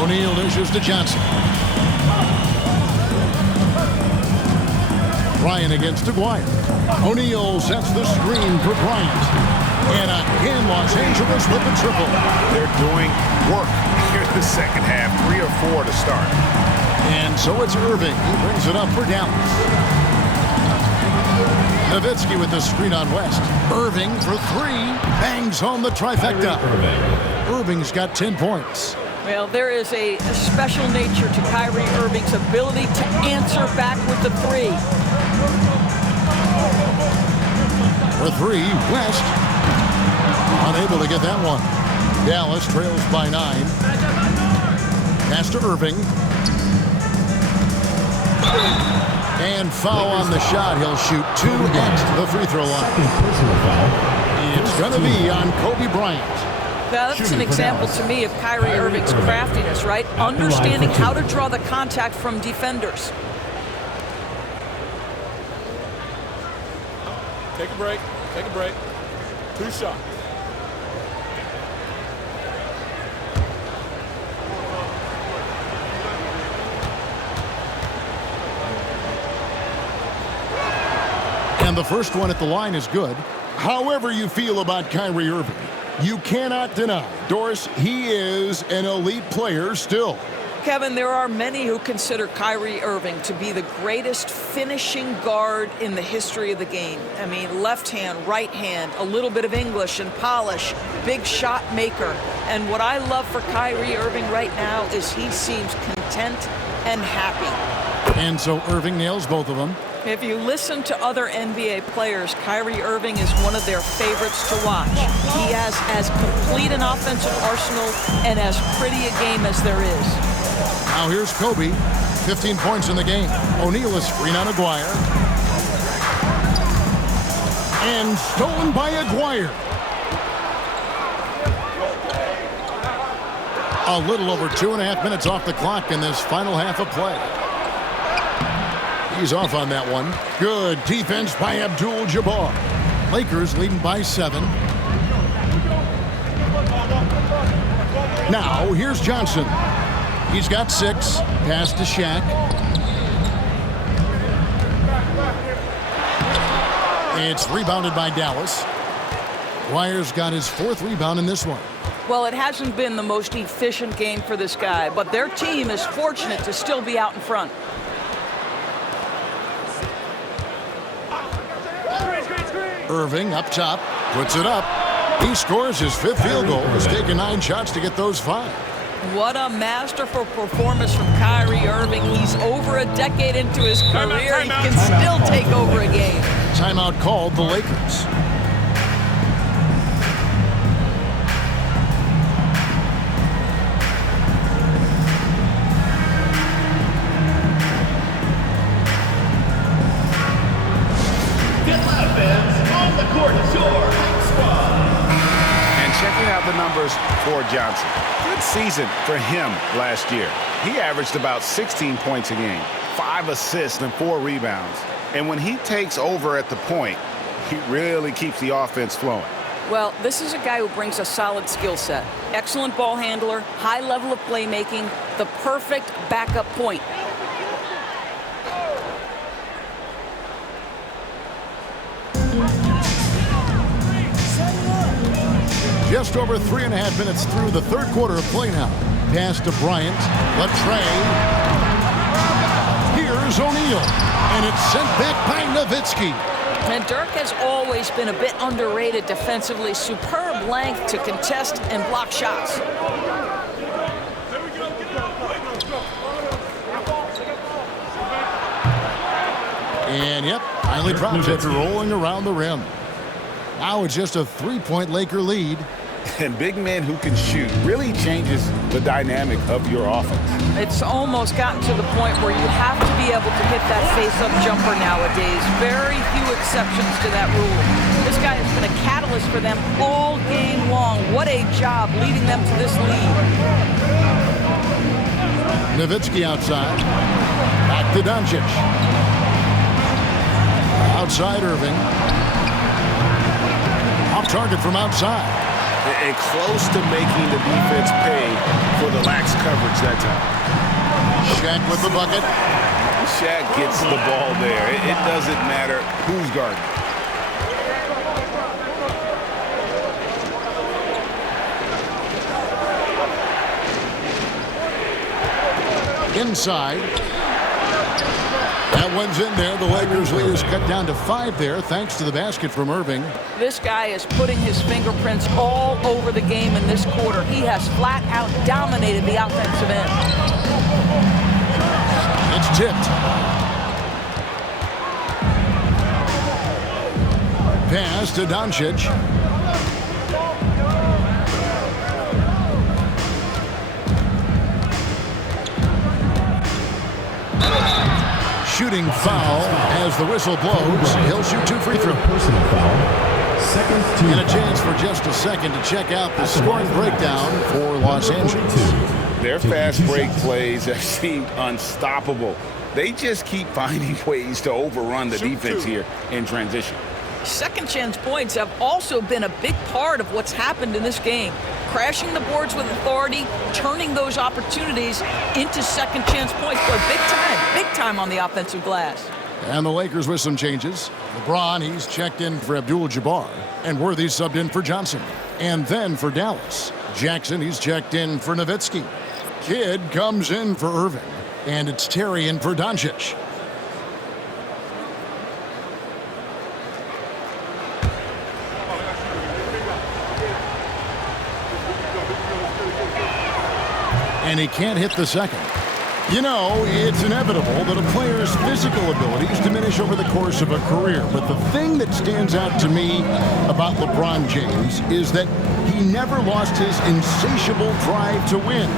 O'Neal dishes to Johnson. Bryant against Aguirre. O'Neal sets the screen for Bryant. And again, Los Angeles with the triple. They're doing work here in the second half, 3 or 4 to start. And so it's Irving. He brings it up for Dallas. Nowitzki with the screen on West. Irving for 3. Bangs home the trifecta. Irving's got 10 points. Well, there is a special nature to Kyrie Irving's ability to answer back with the 3. For 3, West. Unable to get that one. Dallas trails by 9. Pass to Irving. And foul on the shot. He'll shoot 2 at the free throw line. It's going to be on Kobe Bryant. Now, that's an example to me of Kyrie Irving's craftiness, right? Understanding how to draw the contact from defenders. Take a break. Take a break. 2 shots. And the first one at the line is good. However you feel about Kyrie Irving, you cannot deny, Doris, he is an elite player still. Kevin, there are many who consider Kyrie Irving to be the greatest finishing guard in the history of the game. I mean, left hand, right hand, a little bit of English and polish, big shot maker. And what I love for Kyrie Irving right now is he seems content and happy. And so Irving nails both of them. If you listen to other NBA players, Kyrie Irving is one of their favorites to watch. He has as complete an offensive arsenal and as pretty a game as there is. Now here's Kobe, 15 points in the game. O'Neal is screen on Aguirre. And stolen by Aguirre. A little over 2.5 minutes off the clock in this final half of play. He's off on that one. Good defense by Abdul-Jabbar. Lakers leading by 7. Now, here's Johnson. He's got 6. Pass to Shaq. It's rebounded by Dallas. Aguirre's got his 4th rebound in this one. Well, it hasn't been the most efficient game for this guy, but their team is fortunate to still be out in front. Irving up top, puts it up. He scores his 5th field goal. He's taken 9 shots to get those 5. What a masterful performance from Kyrie Irving. He's over a decade into his career. He can still take over a game. Timeout called the Lakers. The numbers for Johnson. Good season for him last year. He averaged about 16 points a game, 5 assists and 4 rebounds. And when he takes over at the point, he really keeps the offense flowing. Well, this is a guy who brings a solid skill set. Excellent ball handler, high level of playmaking, the perfect backup point. Just over 3.5 minutes through the 3rd quarter of play now. Pass to Bryant. Latrey. Here's O'Neal. And it's sent back by Nowitzki. And Dirk has always been a bit underrated defensively. Superb length to contest and block shots. And yep, finally drops it, rolling around the rim. Now it's just a 3-point Laker lead. And big men who can shoot really changes the dynamic of your offense. It's almost gotten to the point where you have to be able to hit that face-up jumper nowadays. Very few exceptions to that rule. This guy has been a catalyst for them all game long. What a job leading them to this lead. Nowitzki outside. Back to Doncic. Outside Irving. Off target from outside. And close to making the defense pay for the lax coverage that time. Shaq with the bucket. Shaq gets the ball there. It doesn't matter who's guarding. Inside. That one's in there. The Lakers lead is cut down to 5 there thanks to the basket from Irving. This guy is putting his fingerprints all over the game in this quarter. He has flat out dominated the offensive end. It's tipped. Pass to Doncic. Shooting foul as the whistle blows. He'll shoot 2 free throws. Personal foul. Second team. And a chance for just a second to check out the scoring breakdown for Los Angeles. Their fast break plays have seemed unstoppable. They just keep finding ways to overrun the defense here in transition. Second chance points have also been a big part of what's happened in this game. Crashing the boards with authority, turning those opportunities into second chance points. Boy, big time on the offensive glass. And the Lakers with some changes. LeBron, he's checked in for Abdul-Jabbar. And Worthy subbed in for Johnson. And then for Dallas, Jackson, he's checked in for Nowitzki. Kidd comes in for Irving. And it's Terry in for Doncic. And he can't hit the second. You know, it's inevitable that a player's physical abilities diminish over the course of a career. But the thing that stands out to me about LeBron James is that he never lost his insatiable drive to win.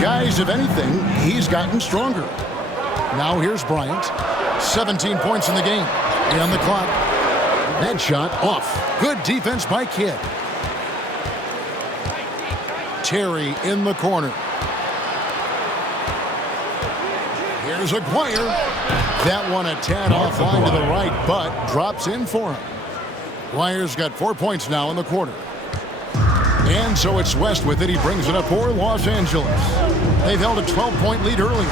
Guys, if anything, he's gotten stronger. Now here's Bryant. 17 points in the game. And the clock. That shot off. Good defense by Kidd. Terry in the corner. Here's Aguirre. That one a tad offline to the right, but drops in for him. Aguirre's got 4 points now in the quarter. And so it's West with it. He brings it up for Los Angeles. They've held a 12-point lead earlier.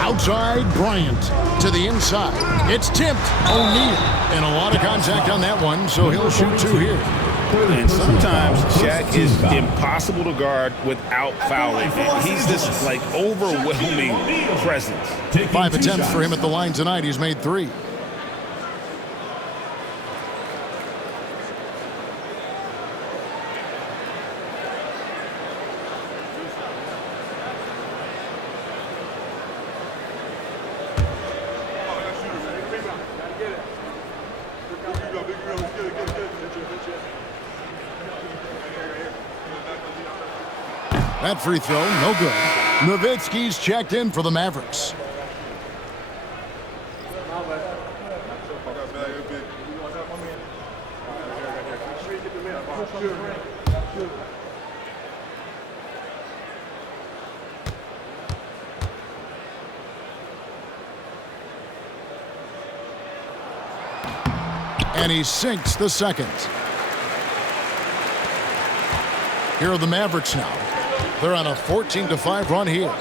Outside, Bryant to the inside. It's tipped. O'Neal. And a lot of contact on that one, so he'll shoot 2 here. And sometimes Shaq is impossible to guard without fouling. He's this, like, overwhelming presence. 5 attempts for him at the line tonight. He's made 3. That free throw, no good. Nowitzki's checked in for the Mavericks. And he sinks the second. Here are the Mavericks now. They're on a 14-5 run here.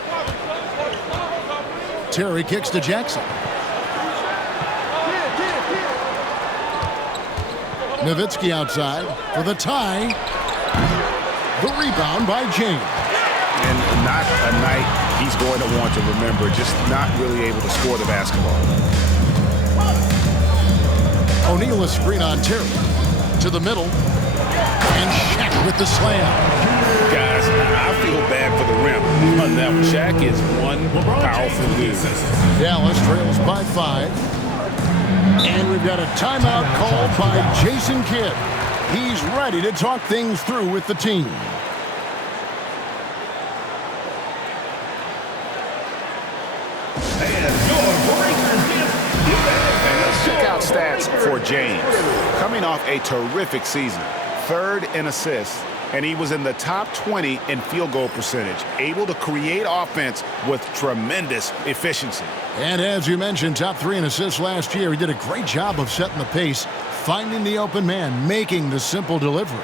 Terry kicks to Jackson. Nowitzki outside for the tie. The rebound by James. And not a night he's going to want to remember, just not really able to score the basketball. O'Neal a screen on Terry. To the middle. And Shaq with the slam. Guys, I feel bad for the rim on that one. Shaq is one powerful dude. Dallas trails by 5. And we've got a timeout called by Jason Kidd. He's ready to talk things through with the team. Check out stats for James. Coming off a terrific season. 3rd in assists. And he was in the top 20 in field goal percentage, able to create offense with tremendous efficiency. And as you mentioned, top 3 in assists last year. He did a great job of setting the pace, finding the open man, making the simple delivery.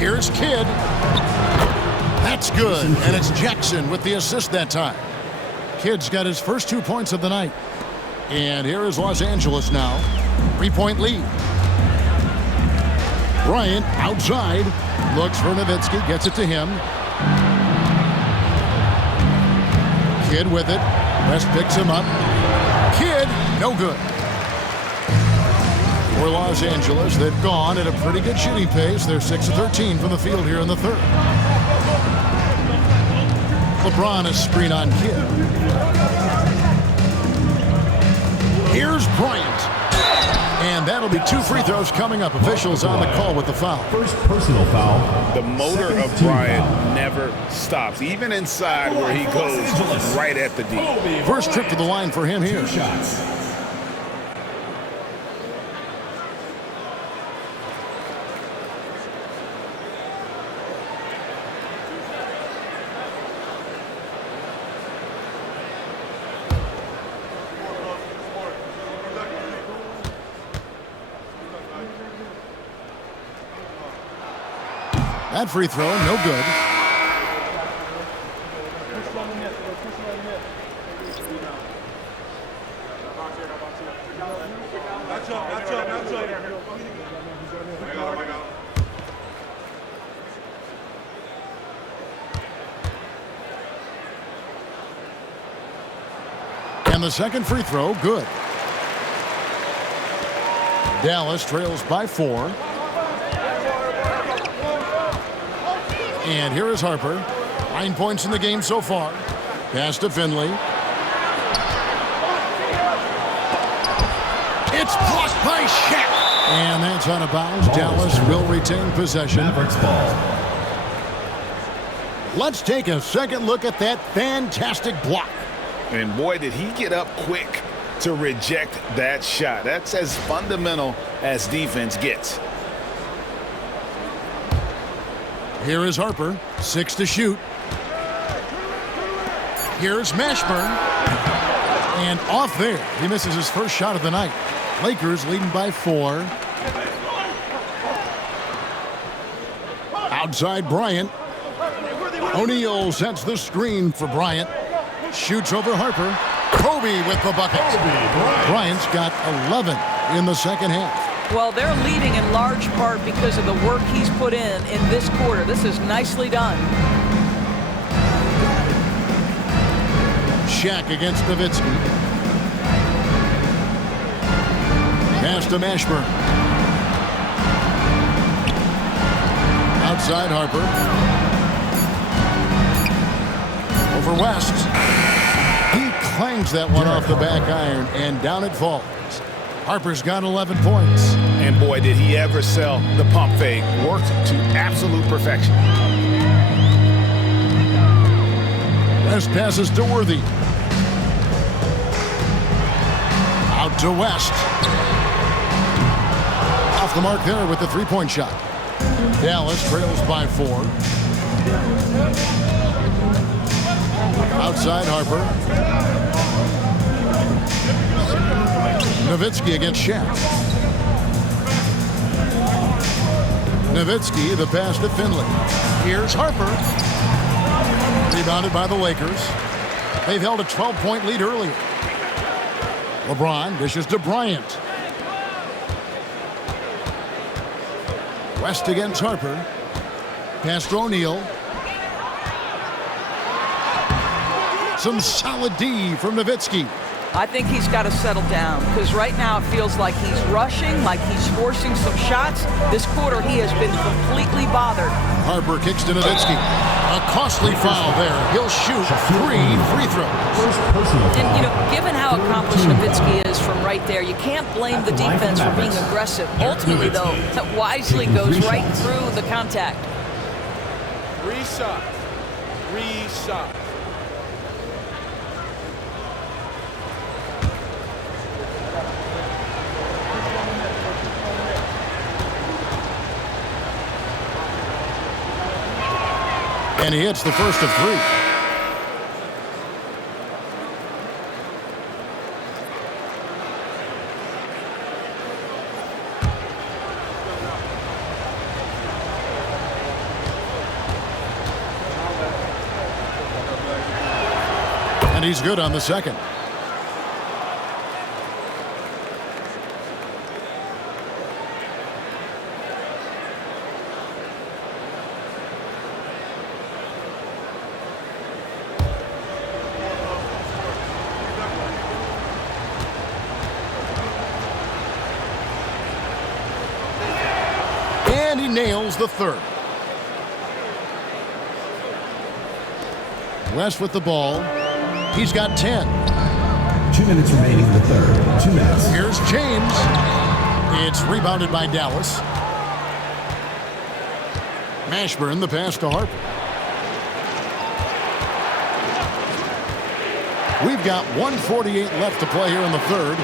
Here's Kidd. That's good. And it's Jackson with the assist that time. Kidd's got his first 2 points of the night. And here is Los Angeles now. 3-point lead. Bryant outside. Looks for Nowitzki. Gets it to him. Kidd with it. West picks him up. Kidd, no good. For Los Angeles, they've gone at a pretty good shooting pace. They're 6 of 13 from the field here in the 3rd. LeBron is screen on Kidd. Here's Bryant. And that'll be 2 free throws coming up. Officials on the call with the foul. First personal foul. The motor of Bryant never stops, even inside where he goes right at the D. First trip to the line for him here. 2 shots. That free throw, no good. And the second free throw, good. Dallas trails by 4. And here is Harper. 9 points in the game so far. Pass to Finley. It's blocked by Shaq. And that's out of bounds. Dallas will retain possession. Mavericks ball. Let's take a second look at that fantastic block. And boy, did he get up quick to reject that shot. That's as fundamental as defense gets. Here is Harper, 6 to shoot. Here's Mashburn. And off there, he misses his first shot of the night. Lakers leading by 4. Outside Bryant. O'Neal sets the screen for Bryant. Shoots over Harper. Kobe with the bucket. Bryant's got 11 in the second half. Well, they're leading in large part because of the work he's put in this quarter. This is nicely done. Shaq against Nowitzki. Pass to Mashburn. Outside Harper. Over West. He clangs that one off the back iron, and down it falls. Harper's got 11 points. And boy, did he ever sell the pump fake. Worked to absolute perfection. West passes to Worthy. Out to West. Off the mark there with the three-point shot. Dallas trails by 4. Outside Harper. Nowitzki against Shaq. Nowitzki, the pass to Finley. Here's Harper. Rebounded by the Lakers. They've held a 12-point lead earlier. LeBron dishes to Bryant. West against Harper. Pass to O'Neal. Some solid D from Nowitzki. I think he's got to settle down because right now it feels like he's rushing, like he's forcing some shots. This quarter he has been completely bothered. Harper kicks to Nowitzki. A costly foul there. He'll shoot 3 free throws. And, you know, given how accomplished Nowitzki is from right there, you can't blame the defense for being aggressive. Ultimately, though, that wisely goes right through the contact. 3 shots. 3 shots. And he hits the first of 3. And he's good on the second. And he nails the third. West with the ball. He's got 10. 2 minutes remaining in the third. 2 minutes. Here's James. It's rebounded by Dallas. Mashburn, the pass to Harper. We've got 1:48 left to play here in the third.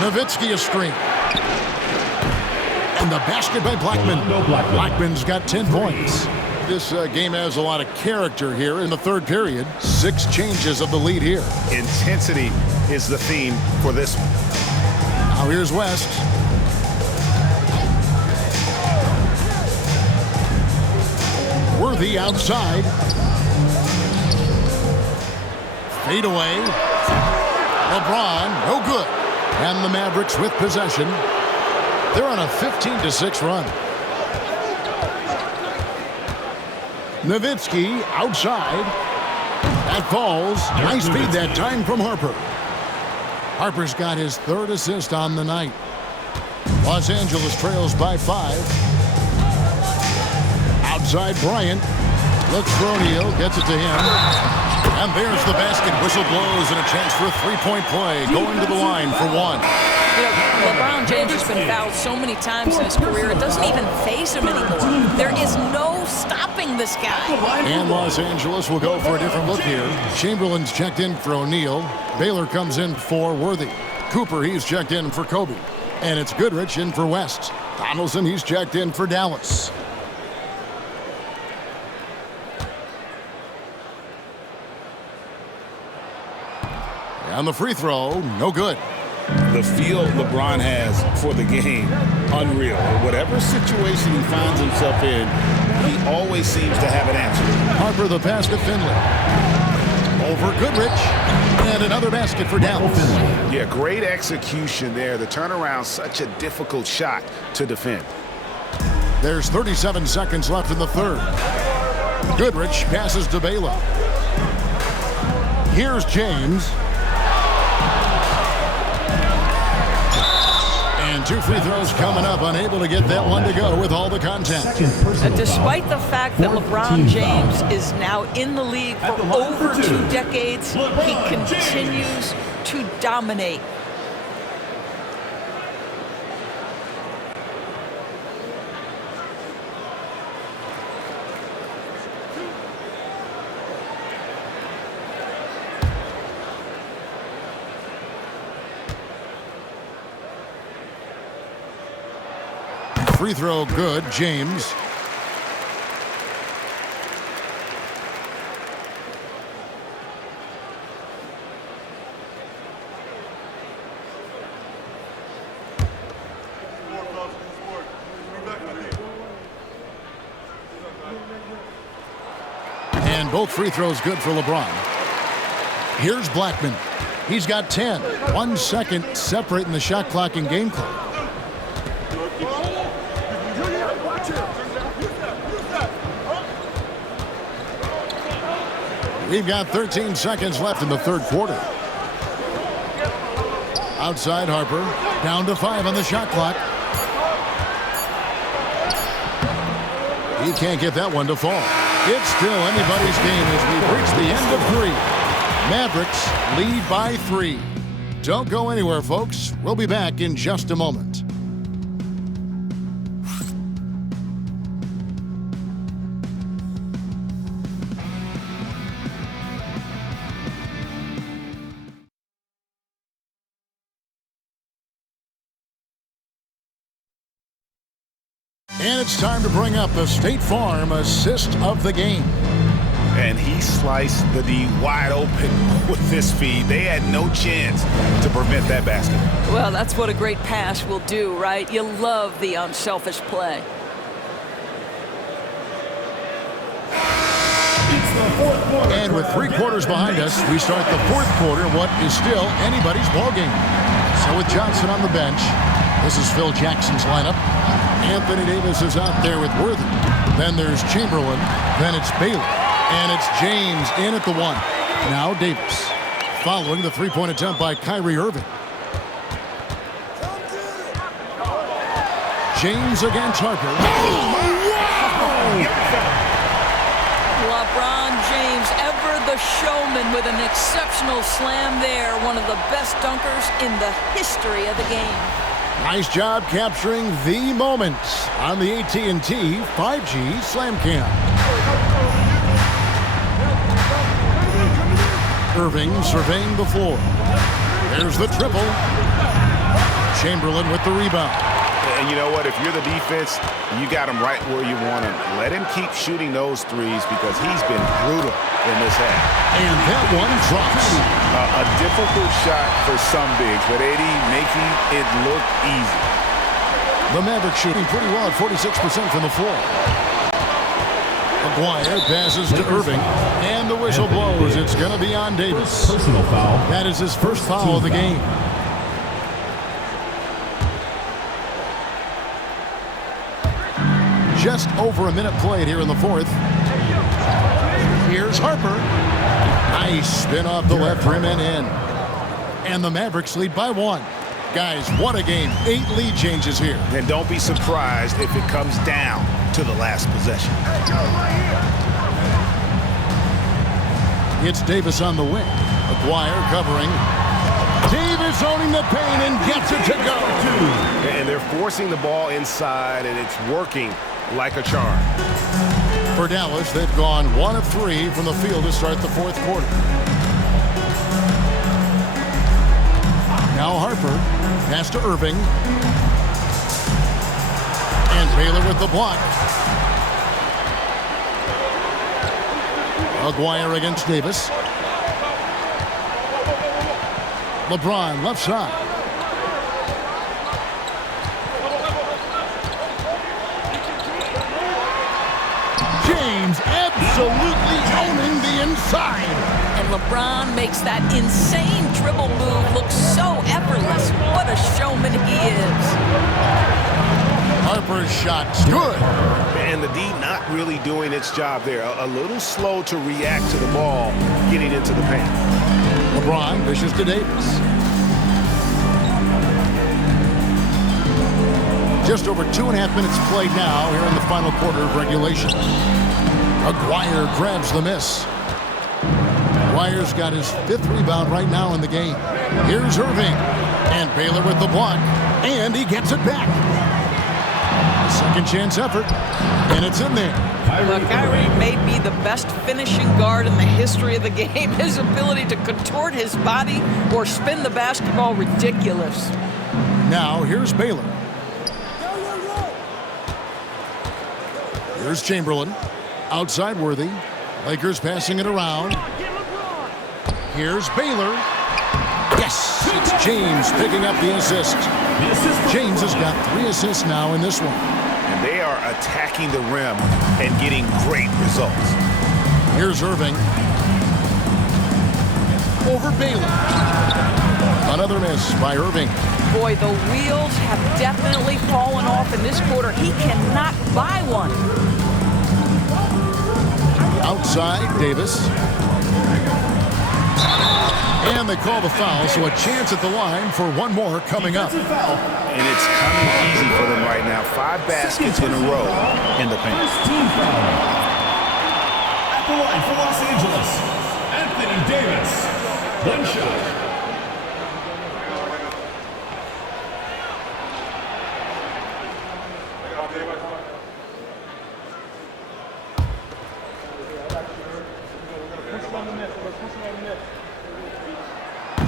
Nowitzki a screen. And the basket by Blackman. Blackman's got 10 points. This game has a lot of character here in the third period. 6 changes of the lead here. Intensity is the theme for this one. Now here's West. Worthy outside. Fade away. LeBron, no good. And the Mavericks with possession. They're on a 15-6 run. Nowitzki outside. That falls. Nice feed that time from Harper. Harper's got his 3rd assist on the night. Los Angeles trails by 5. Outside Bryant. Looks for O'Neal. Gets it to him. And there's the basket. Whistle blows and a chance for a 3-point play. Going to the line for 1. You know, LeBron James has been fouled so many times in his career, it doesn't even faze him anymore. There is no stopping this guy. And Los Angeles will go for a different look here. Chamberlain's checked in for O'Neal. Baylor comes in for Worthy. Cooper, he's checked in for Kobe. And it's Goodrich in for West. Donaldson, he's checked in for Dallas. And the free throw, no good. The feel LeBron has for the game, unreal. Whatever situation he finds himself in, he always seems to have an answer. Harper the pass to Finley. Over Goodrich. And another basket for Dallas. Yeah, great execution there. The turnaround, such a difficult shot to defend. There's 37 seconds left in the third. Goodrich passes to Baylor. Here's James. And 2 free throws coming up, unable to get that one to go with all the contact. And despite the fact that LeBron James is now in the league for over 2 decades, he continues to dominate. Free throw good, James. And both free throws good for LeBron. Here's Blackman. He's got 10. 1 second separating the shot clock and game clock. We've got 13 seconds left in the third quarter. Outside Harper, down to 5 on the shot clock. He can't get that one to fall. It's still anybody's game as we've reached the end of 3. Mavericks lead by 3. Don't go anywhere, folks. We'll be back in just a moment. And it's time to bring up the State Farm assist of the game. And he sliced the D wide open with this feed. They had no chance to prevent that basket. Well, that's what a great pass will do, right? You love the unselfish play. And with 3 quarters behind us, we start the 4th quarter, what is still anybody's ballgame. So with Johnson on the bench, this is Phil Jackson's lineup. Anthony Davis is out there with Worthy. Then there's Chamberlain. Then it's Baylor. And it's James in at the 1. Now Davis. Following the 3-point attempt by Kyrie Irving. James against Harper. LeBron James, ever the The showman with an exceptional slam there. One of the best dunkers in the history of the game. Nice job capturing the moments on the AT&T 5G Slam Cam. Irving surveying the floor. There's the triple. Chamberlain with the rebound. And you know what? If you're the defense, you got him right where you want him. Let him keep shooting those threes because he's been brutal in this half. And that one drops. A difficult shot for some bigs, but AD making it look easy. The Mavericks shooting pretty well at 46% from the floor. Maguire passes to Irving, and the whistle blows. It's going to be on Davis. Personal foul. That is his first foul of the game. Just over a minute played here in the fourth. Here's Harper. Nice spin off the left rim and in. And the Mavericks lead by 1. Guys, what a game. 8 lead changes here. And don't be surprised if it comes down to the last possession. It's Davis on the wing. Maguire covering. Davis owning the paint and gets it to go. And they're forcing the ball inside, and it's working like a charm. For Dallas, they've gone 1 of 3 from the field to start the fourth quarter. Now Harper, pass to Irving. And Baylor with the block. Maguire against Davis. LeBron left side. James absolutely owning the inside. And LeBron makes that insane dribble move look so effortless. What a showman he is. Harper's shot's good. And the D not really doing its job there. A little slow to react to the ball getting into the paint. LeBron dishes to Davis. Just over 2.5 minutes played now here in the final quarter of regulation. Maguire grabs the miss. Maguire's got his 5th rebound right now in the game. Here's Irving. And Baylor with the block. And he gets it back. Second chance effort. And it's in there. Look, Kyrie may be the best finishing guard in the history of the game. His ability to contort his body or spin the basketball, ridiculous. Now here's Baylor. Here's Chamberlain. Outside Worthy. Lakers passing it around. Here's Baylor. Yes, it's James picking up the assist. James has got 3 assists now in this one. And they are attacking the rim and getting great results. Here's Irving. Over Baylor. Another miss by Irving. Boy, the wheels have definitely fallen off in this quarter. He cannot buy one. Outside, Davis. And they call the foul, so a chance at the line for one more coming up. And it's coming easy for them right now. 5 baskets in a row in the paint. Team foul. At the line for Los Angeles, Anthony Davis. 1 shot.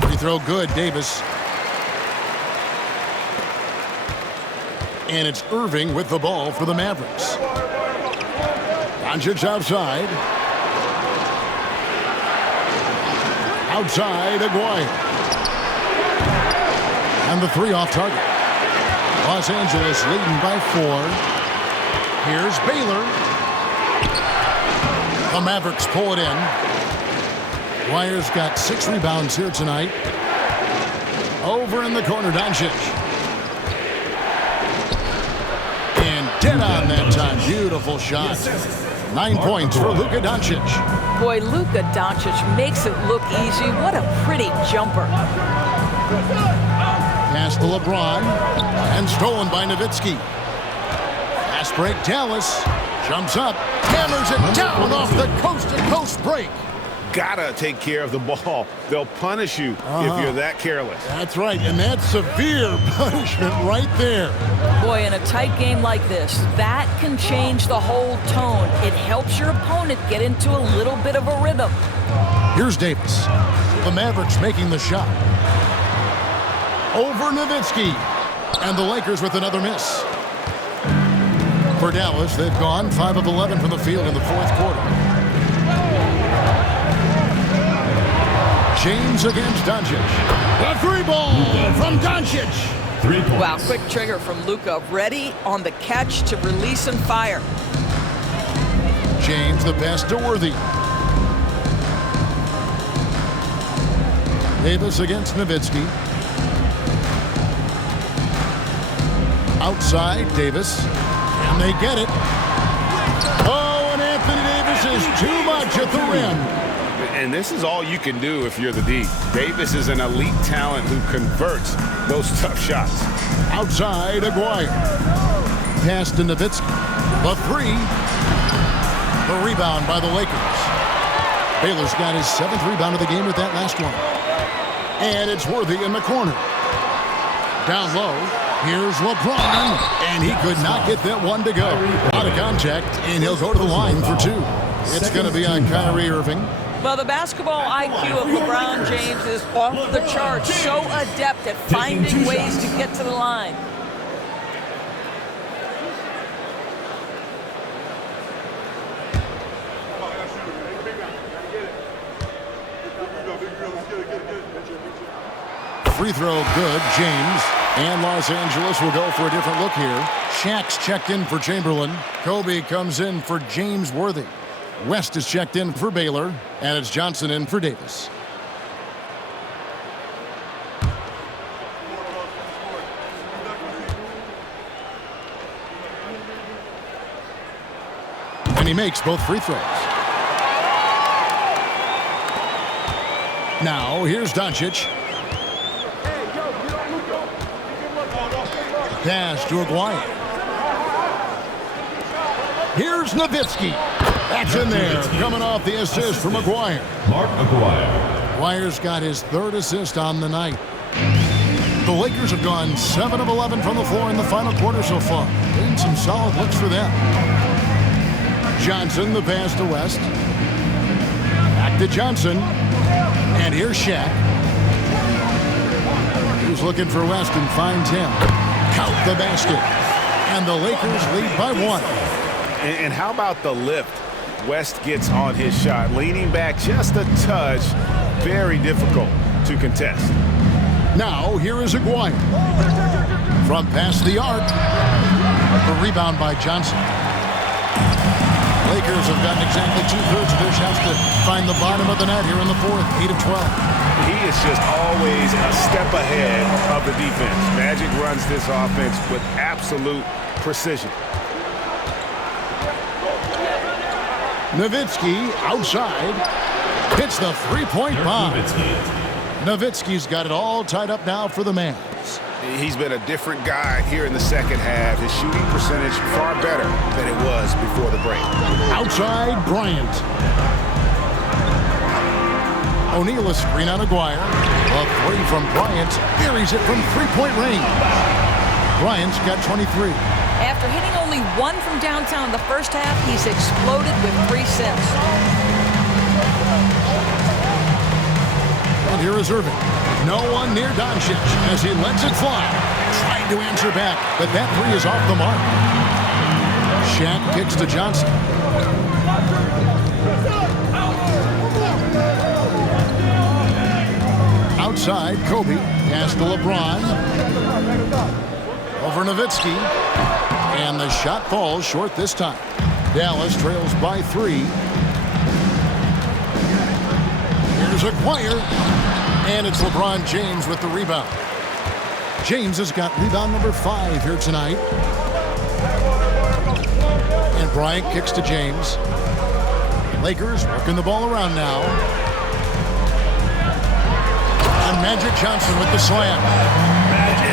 Free throw good, Davis. And it's Irving with the ball for the Mavericks. Doncic outside. Outside, Aguirre. And the 3 off target. Los Angeles leading by 4. Here's Baylor. The Mavericks pull it in. Aguirre's got 6 rebounds here tonight. Over in the corner, Doncic. And dead on that time. Beautiful shot. 9 points for Luka Doncic. Boy, Luka Doncic makes it look easy. What a pretty jumper. Pass to LeBron. And stolen by Nowitzki. Fast break, Dallas. Jumps up. Hammers it down off the coast-to-coast break. gotta take care of the ball. They'll punish you if you're that careless. That's right, and that's severe punishment right there. Boy, in a tight game like this, that can change the whole tone. It helps your opponent get into a little bit of a rhythm. Here's Davis. The Mavericks making the shot. Over Nowitzki. And the Lakers with another miss. For Dallas, they've gone 5 of 11 from the field in the fourth quarter. James against Doncic. The three ball from Doncic. 3 points. Wow, quick trigger from Luka. Ready on the catch to release and fire. James the pass to Worthy. Davis against Nowitzki. Outside, Davis. And they get it. Oh, and Anthony Davis is too much at the rim. And this is all you can do if you're the D. Davis is an elite talent who converts those tough shots. Outside, Aguirre. Pass to Nowitzki. The three. The rebound by the Lakers. Baylor's got his 7th rebound of the game with that last one. And it's Worthy in the corner. Down low. Here's LeBron, and he could not get that one to go. Out of contact, and he'll go to the line for 2. It's going to be on Kyrie Irving. Well, the basketball IQ of LeBron James is off the charts. So adept at finding ways to get to the line. Free throw good, James. And Los Angeles will go for a different look here. Shaq's checked in for Chamberlain. Kobe comes in for James Worthy. West is checked in for Baylor. And it's Johnson in for Davis. And he makes both free throws. Now, here's Doncic. Pass to Aguirre. Here's Nowitzki. That's in there. Coming off the assist from Aguirre. Mark Aguirre. Aguirre's got his 3rd assist on the night. The Lakers have gone 7 of 11 from the floor in the final quarter so far. Getting some solid looks for them. Johnson, the pass to West. Back to Johnson. And here's Shaq. He's looking for West and finds him. Count the basket. And the Lakers lead by 1. And how about the lift West gets on his shot? Leaning back just a touch. Very difficult to contest. Now, here is Aguirre. From past the arc. The rebound by Johnson. Lakers have gotten exactly 2/3 of their shots to find the bottom of the net here in the fourth. 8 of 12. He is just always a step ahead of the defense. Magic runs this offense with absolute precision. Nowitzki outside. Hits the three-point bomb. Nowitzki's got it all tied up now for the Mavs. He's been a different guy here in the second half. His shooting percentage far better than it was before the break. Outside, Bryant. O'Neal a screen on Aguirre. A 3 from Bryant. Buries it from three-point range. Bryant's got 23. After hitting only 1 from downtown in the first half, he's exploded with 3 since. And here is Irving. No one near Doncic as he lets it fly. Trying to answer back, but that 3 is off the mark. Shaq kicks to Johnson. Outside, Kobe. Pass to LeBron. Over Nowitzki. And the shot falls short this time. Dallas trails by 3. Here's Aguirre. And it's LeBron James with the rebound. James has got rebound number 5 here tonight. And Bryant kicks to James. Lakers working the ball around now. And Magic Johnson with the slam.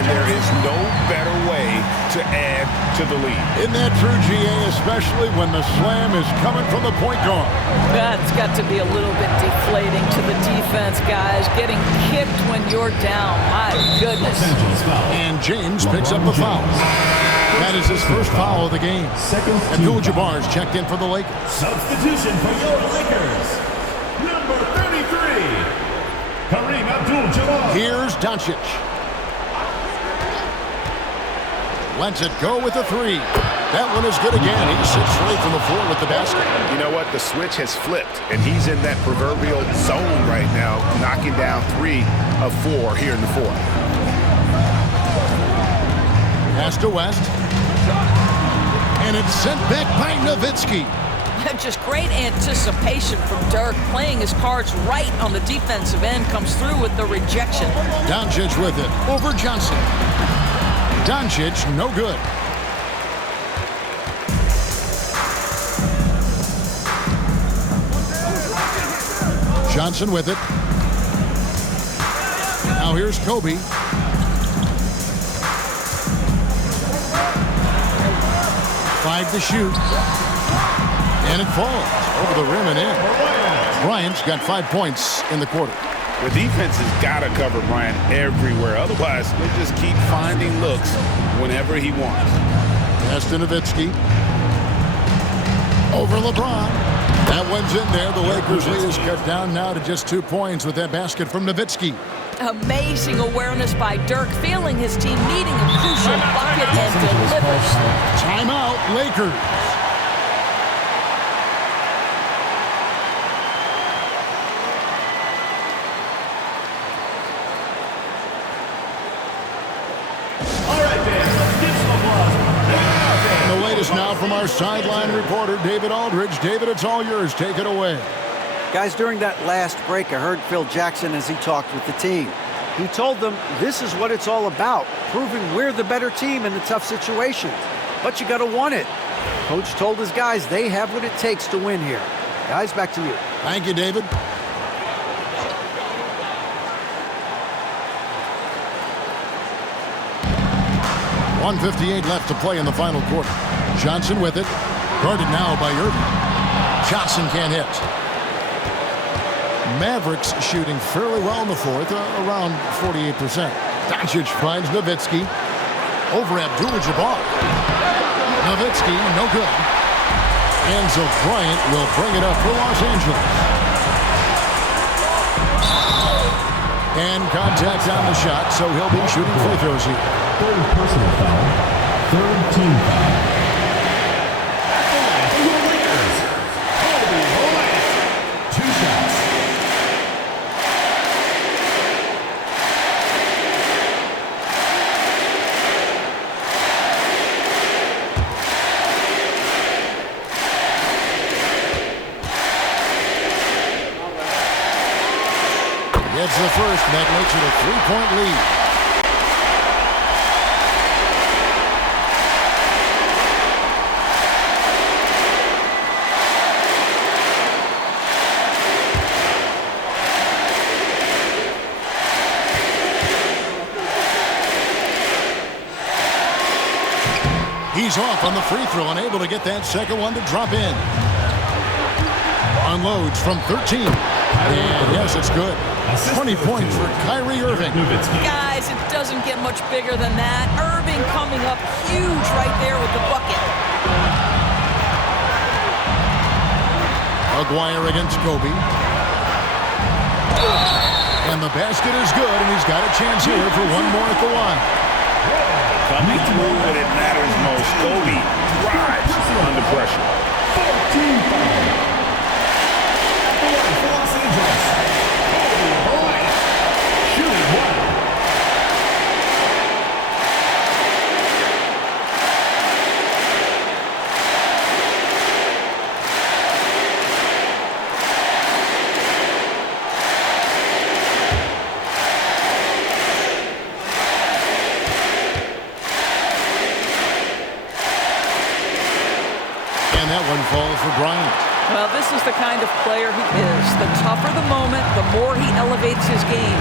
and there is no better way to add to the lead. Isn't that true, GA, especially when the slam is coming from the point guard? That's got to be a little bit deflating to the defense, guys. Getting kicked when you're down. My goodness. And James picks up the foul. That is his first foul of the game. Abdul-Jabbar's checked in for the Lakers. Substitution for your Lakers. Number 33, Kareem Abdul-Jabbar. Here's Doncic. Lets it go with a three. That one is good again. He sits straight from the floor with the basket. You know what? The switch has flipped, and he's in that proverbial zone right now, knocking down 3 of 4 here in the fourth. Pass to West. And it's sent back by Nowitzki. Just great anticipation from Dirk, playing his cards right on the defensive end, comes through with the rejection. Doncic with it over Johnson. Doncic, no good. Johnson with it. Now here's Kobe. Five to shoot. And it falls over the rim and in. Bryant's got 5 points in the quarter. The defense has got to cover Bryant everywhere. Otherwise, they just keep finding looks whenever he wants. Pass to Nowitzki. Over LeBron. That one's in there. The Lakers lead is cut down now to just 2 points with that basket from Nowitzki. Amazing awareness by Dirk, feeling his team needing a crucial bucket and delivers. Timeout, Lakers. The latest now from our sideline reporter, David Aldridge. David, it's all yours. Take it away. Guys, during that last break, I heard Phil Jackson as he talked with the team. He told them this is what it's all about, proving we're the better team in the tough situations. But you got to want it. Coach told his guys they have what it takes to win here. Guys, back to you. Thank you, David. .158 left to play in the final quarter. Johnson with it. Guarded now by Irving. Johnson can't hit. Mavericks shooting fairly well in the fourth, around 48%. Doncic finds Nowitzki over Abdul-Jabbar. Nowitzki, no good. And so Bryant will bring it up for Los Angeles. And contact on the shot, so he'll be shooting free throws here. Third personal foul. Third team foul. Gets the first, that makes it a 3-point lead. He's off on the free throw, unable to get that second one to drop in. Unloads from 13. And yes, it's good. 20 points for Kyrie Irving. Guys, it doesn't get much bigger than that. Irving coming up huge right there with the bucket. Maguire against Kobe. And the basket is good, and he's got a chance here for one more at the line. Coming through when it matters most. Kobe thrives under pressure. 14 foul. Los Angeles. Bryant. Shooting well. And that one falls for Bryant. Well, this is the kind of player he is. The tougher the moment, the more he elevates his game.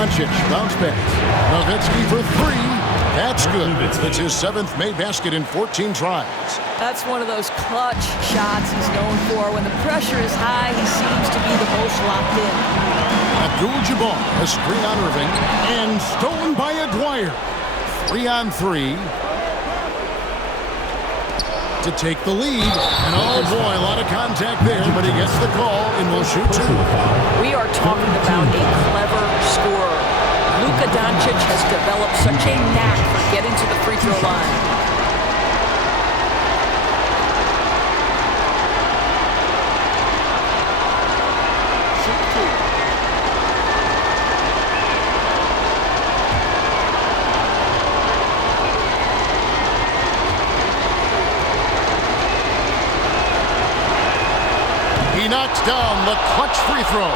Doncic, bounce pass. Nowitzki for three. That's good. It's his 7th made basket in 14 tries. That's one of those clutch shots he's known for. When the pressure is high, he seems to be the most locked in. Abdul-Jabbar, a screen on Irving, and stolen by Dwyer. 3-on-3 to take the lead. And oh boy, a lot of contact there, but he gets the call and will shoot two. We are talking about a clever scorer. Luka Doncic has developed such a knack for getting to the free throw line. He knocks down the clutch free throw.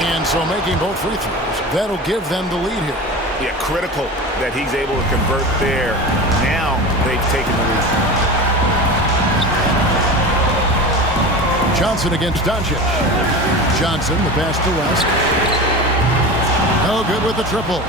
And so making both free throws, that'll give them the lead here. Yeah, critical that he's able to convert there. Now they've taken the lead. Johnson against Doncic. Johnson, the pass to West. No good with the triple.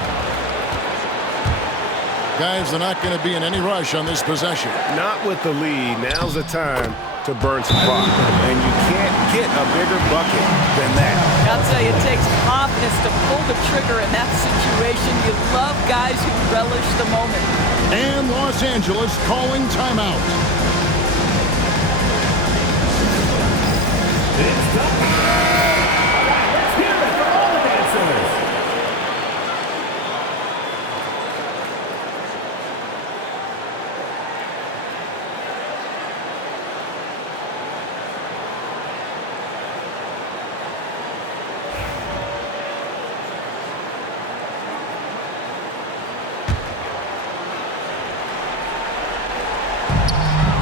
Guys, they're not going to be in any rush on this possession. Not with the lead. Now's the time to burn some clock. And you can't get a bigger bucket than that. I'll tell you, it takes confidence to pull the trigger in that situation. You love guys who relish the moment. And Los Angeles calling timeout. It's time. All right, let's hear it for all the dancers.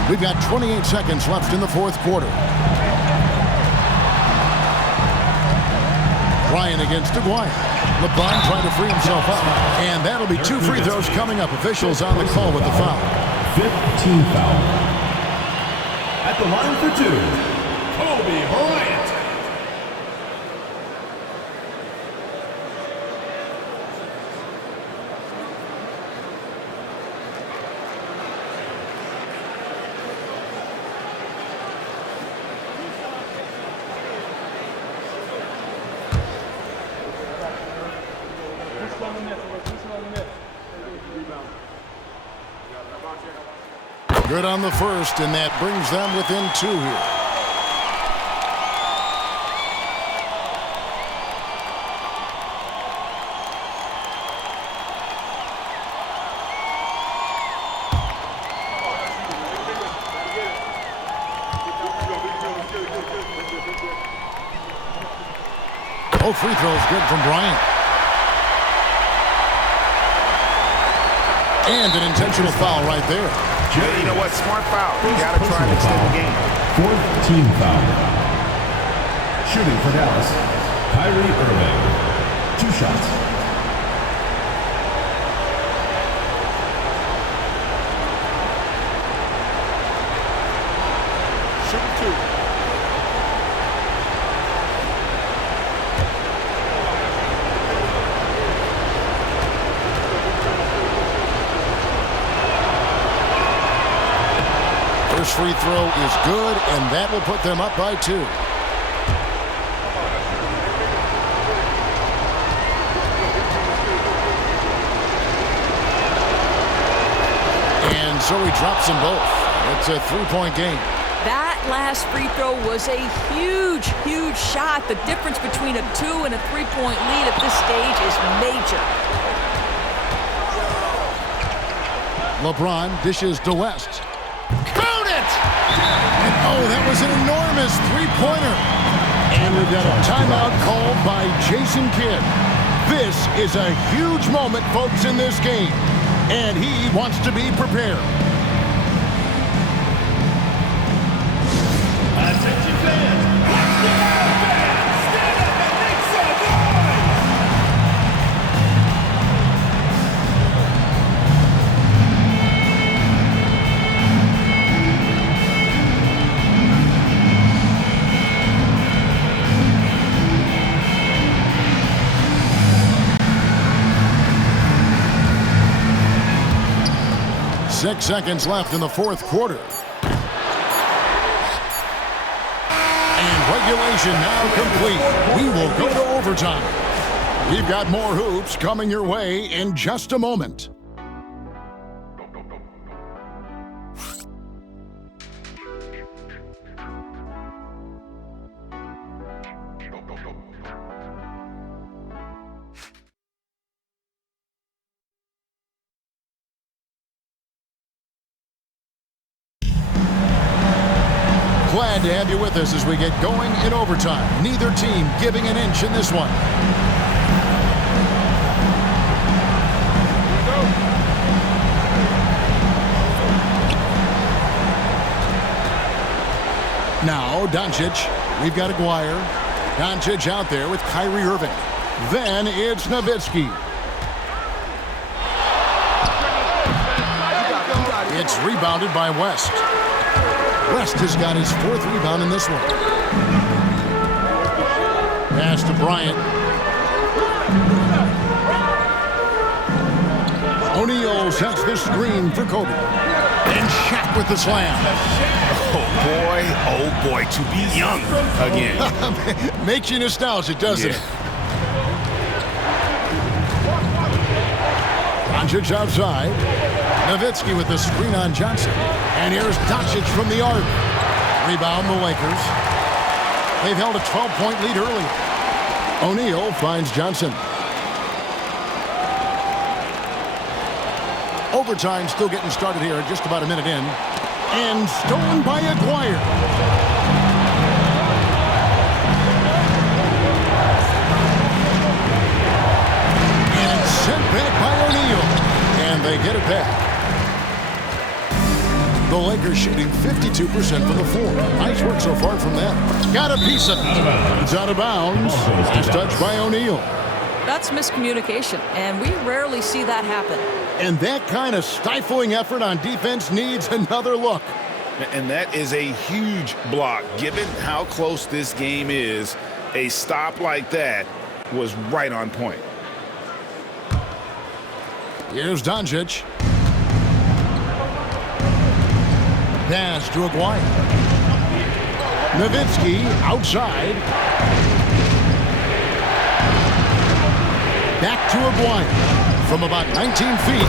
We've got 28 seconds left in the fourth quarter. Ryan against Dwyer. LeBron trying to free himself up. And that'll be 2 free throws coming up. Officials on the call with the foul. 15 foul. At the line for 2, Kobe Bryant. Good on the first, and that brings them within 2 here. Both free throws good from Bryant. And an intentional foul right there. Yeah, you know what? Smart foul. You got to try and extend the game. 4th team foul. Shooting for Dallas, Kyrie Irving. 2 shots. Shoot 2. First free throw is good, and that will put them up by 2. And so he drops them both. It's a 3-point game. That last free throw was a huge, huge shot. The difference between a 2 and a 3-point lead at this stage is major. LeBron dishes to West. Count it! And oh, that was an enormous 3-pointer. And we've got a timeout called by Jason Kidd. This is a huge moment, folks, in this game. And he wants to be prepared. fans, let's get out, fans! Stand up and make some noise! 6 seconds left in the fourth quarter. And regulation now complete. We will go to overtime. We've got more hoops coming your way in just a moment. Glad to have you with us as we get going in overtime. Neither team giving an inch in this one. Now, Doncic. We've got Aguirre. Doncic out there with Kyrie Irving. Then it's Nowitzki. It's rebounded by West. West has got his fourth rebound in this one. Pass to Bryant. O'Neal sets the screen for Kobe. And Shaq with the slam. Oh boy, to be young again. Makes you nostalgic, doesn't it? Doncic outside. Nowitzki with the screen on Johnson. And here's Doncic from the arc. Rebound the Lakers. They've held a 12-point lead early. O'Neal finds Johnson. Overtime still getting started here, just about a minute in. And stolen by Aguirre. And it's sent back by O'Neal. And they get it back. The Lakers shooting 52% from the floor. Nice work so far from them. Got a piece of it. It's out of bounds. Last touch by O'Neal. That's miscommunication, and we rarely see that happen. And that kind of stifling effort on defense needs another look. And that is a huge block. Given how close this game is, a stop like that was right on point. Here's Doncic. Pass to Aguirre. Nowitzki outside. Back to Aguirre from about 19 feet.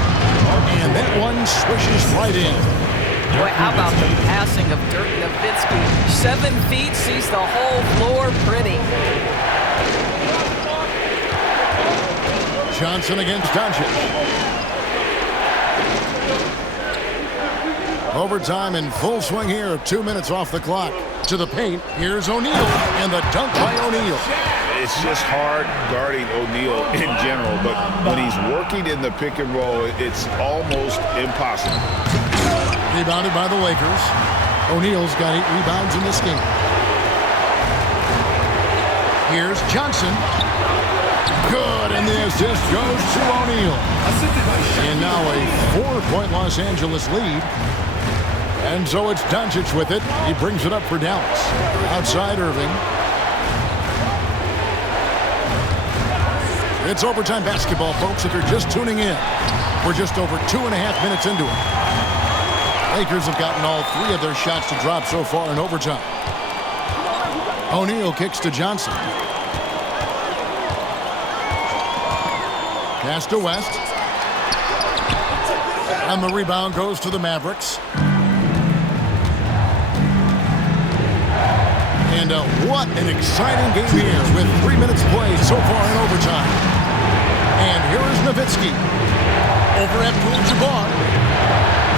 And that one swishes right in. Boy, how about the passing of Dirk Nowitzki? 7 feet, sees the whole floor pretty. Johnson against Doncic. Overtime in full swing here. 2 minutes off the clock. To the paint. Here's O'Neal. And the dunk by O'Neal. It's just hard guarding O'Neal in general, but when he's working in the pick and roll, it's almost impossible. Rebounded by the Lakers. O'Neal's got 8 rebounds in this game. Here's Johnson. Good, and the assist goes to O'Neal. And now a 4-point Los Angeles lead. And so it's Doncic with it. He brings it up for Dallas. Outside Irving. It's overtime basketball, folks, if you're just tuning in. We're just over 2.5 minutes into it. Lakers have gotten all 3 of their shots to drop so far in overtime. O'Neal kicks to Johnson. Pass to West. And the rebound goes to the Mavericks. And what an exciting game here with 3 minutes played so far in overtime. And here is Nowitzki. Over Abdul-Jabbar.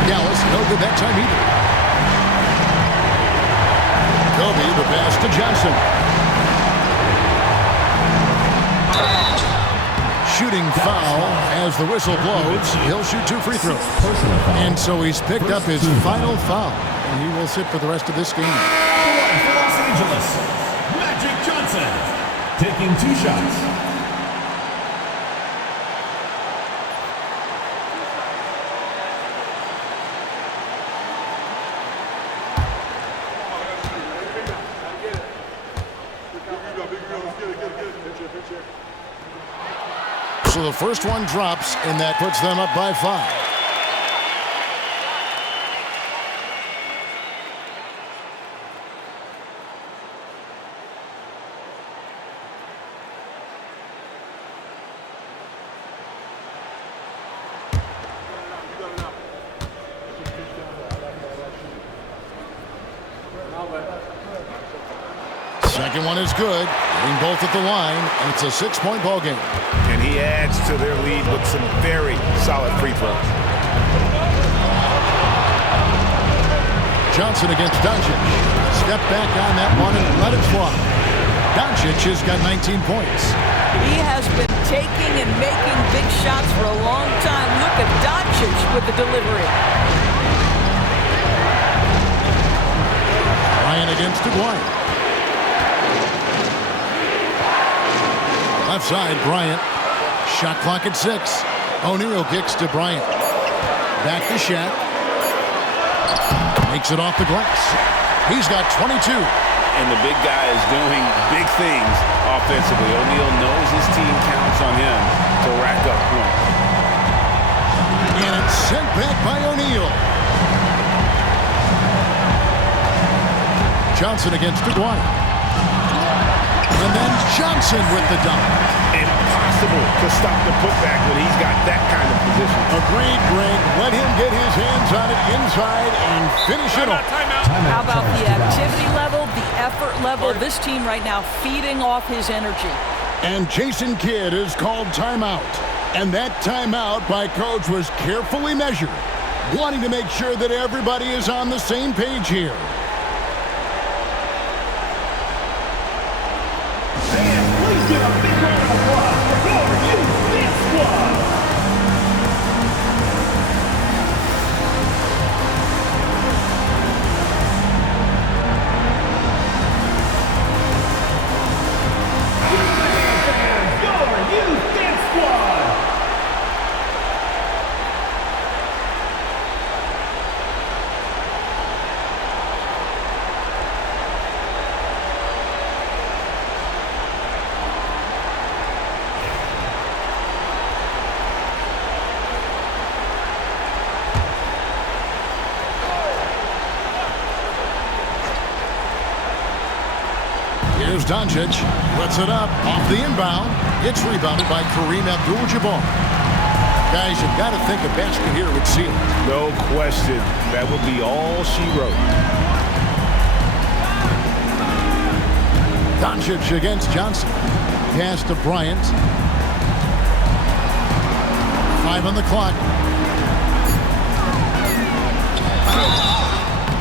Dallas no good that time either. Kobe, the pass to Johnson. Shooting foul as the whistle blows. He'll shoot 2 free throws. And so he's picked up his final foul. And he will sit for the rest of this game. Angeles, Magic Johnson, taking 2 shots. So the first one drops, and that puts them up by 5. Second one is good. Getting both at the line, and it's a 6-point ball game. And he adds to their lead with some very solid free throws. Johnson against Doncic. Step back on that one and let it fly. Doncic has got 19 points. He has been taking and making big shots for a long time. Look at Doncic with the delivery. Bryant against Bryant. Left side, Bryant. Shot clock at 6. O'Neal kicks to Bryant. Back to Shaq. Makes it off the glass. He's got 22. And the big guy is doing big things offensively. O'Neal knows his team counts on him to rack up points. And it's sent back by O'Neal. Johnson against Bryant. And then Johnson with the dunk. Impossible to stop the putback when he's got that kind of position. Agreed, Greg. Let him get his hands on it inside and finish it off. How about the activity level, the effort level? This team right now feeding off his energy. And Jason Kidd is called timeout. And that timeout by Coach was carefully measured, wanting to make sure that everybody is on the same page here. Please give a big round of applause for your youth dance squad. Your youth dance squad. Here's Doncic. Puts it up off the inbound. It's rebounded by Kareem Abdul-Jabbar. Guys, you've got to think a basket here would seal it. No question. That would be all she wrote. Doncic against Johnson. Pass to Bryant. 5 on the clock.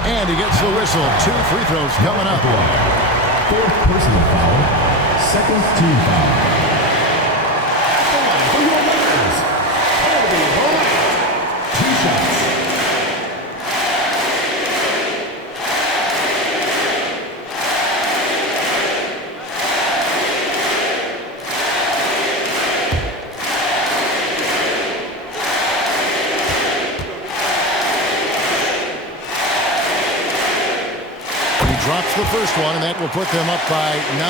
And he gets the whistle. 2 free throws coming up. 4th personal foul. 2nd team foul. For your Lakers, Kobe Bryant. 2 shots. Drops the first one, and that will put them up by 9.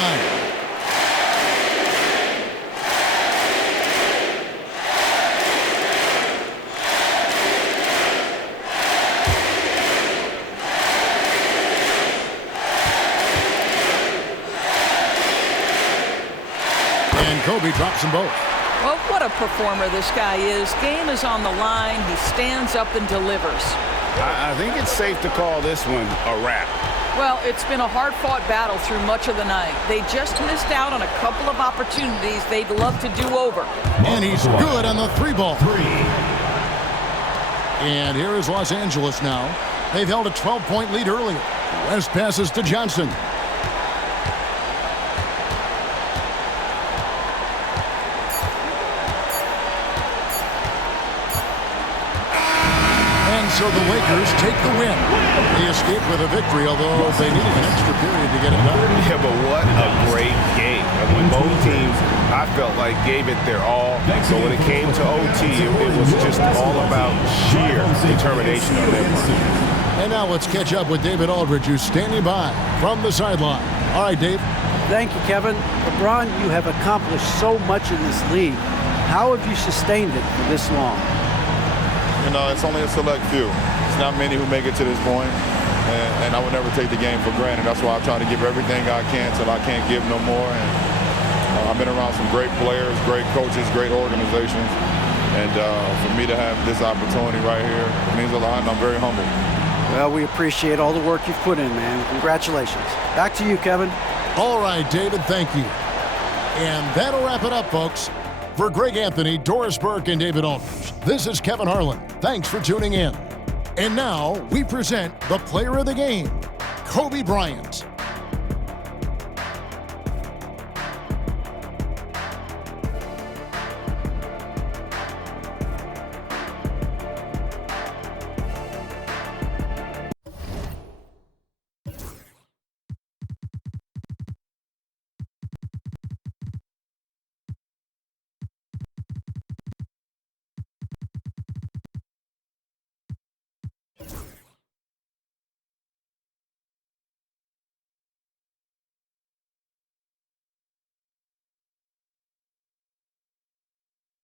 And Kobe drops them both. Well, what a performer this guy is. Game is on the line. He stands up and delivers. I think it's safe to call this one a wrap. Well, it's been a hard-fought battle through much of the night. They just missed out on a couple of opportunities they'd love to do over. And he's good on the 3-ball. And here is Los Angeles now. They've held a 12-point lead earlier. West passes to Johnson. And so the Lakers take the win. They escape with a victory, although they needed an extra period to get it done. Yeah, but what a great game. And when both teams, I felt like, gave it their all. So when it came to OT, it was just all about sheer determination on their part. And now let's catch up with David Aldridge, who's standing by from the sideline. All right, Dave. Thank you, Kevin. LeBron, you have accomplished so much in this league. How have you sustained it for this long? You know, it's only a select few. It's not many who make it to this point, and I would never take the game for granted. That's why I try to give everything I can till I can't give no more. And I've been around some great players, great coaches, great organizations, and for me to have this opportunity right here means a lot, and I'm very humbled. Well, we appreciate all the work you've put in, man. Congratulations. Back to you, Kevin. All right, David, thank you. And that'll wrap it up, folks. For Greg Anthony, Doris Burke, and David Aldridge, this is Kevin Harlan. Thanks for tuning in. And now we present the player of the game, Kobe Bryant.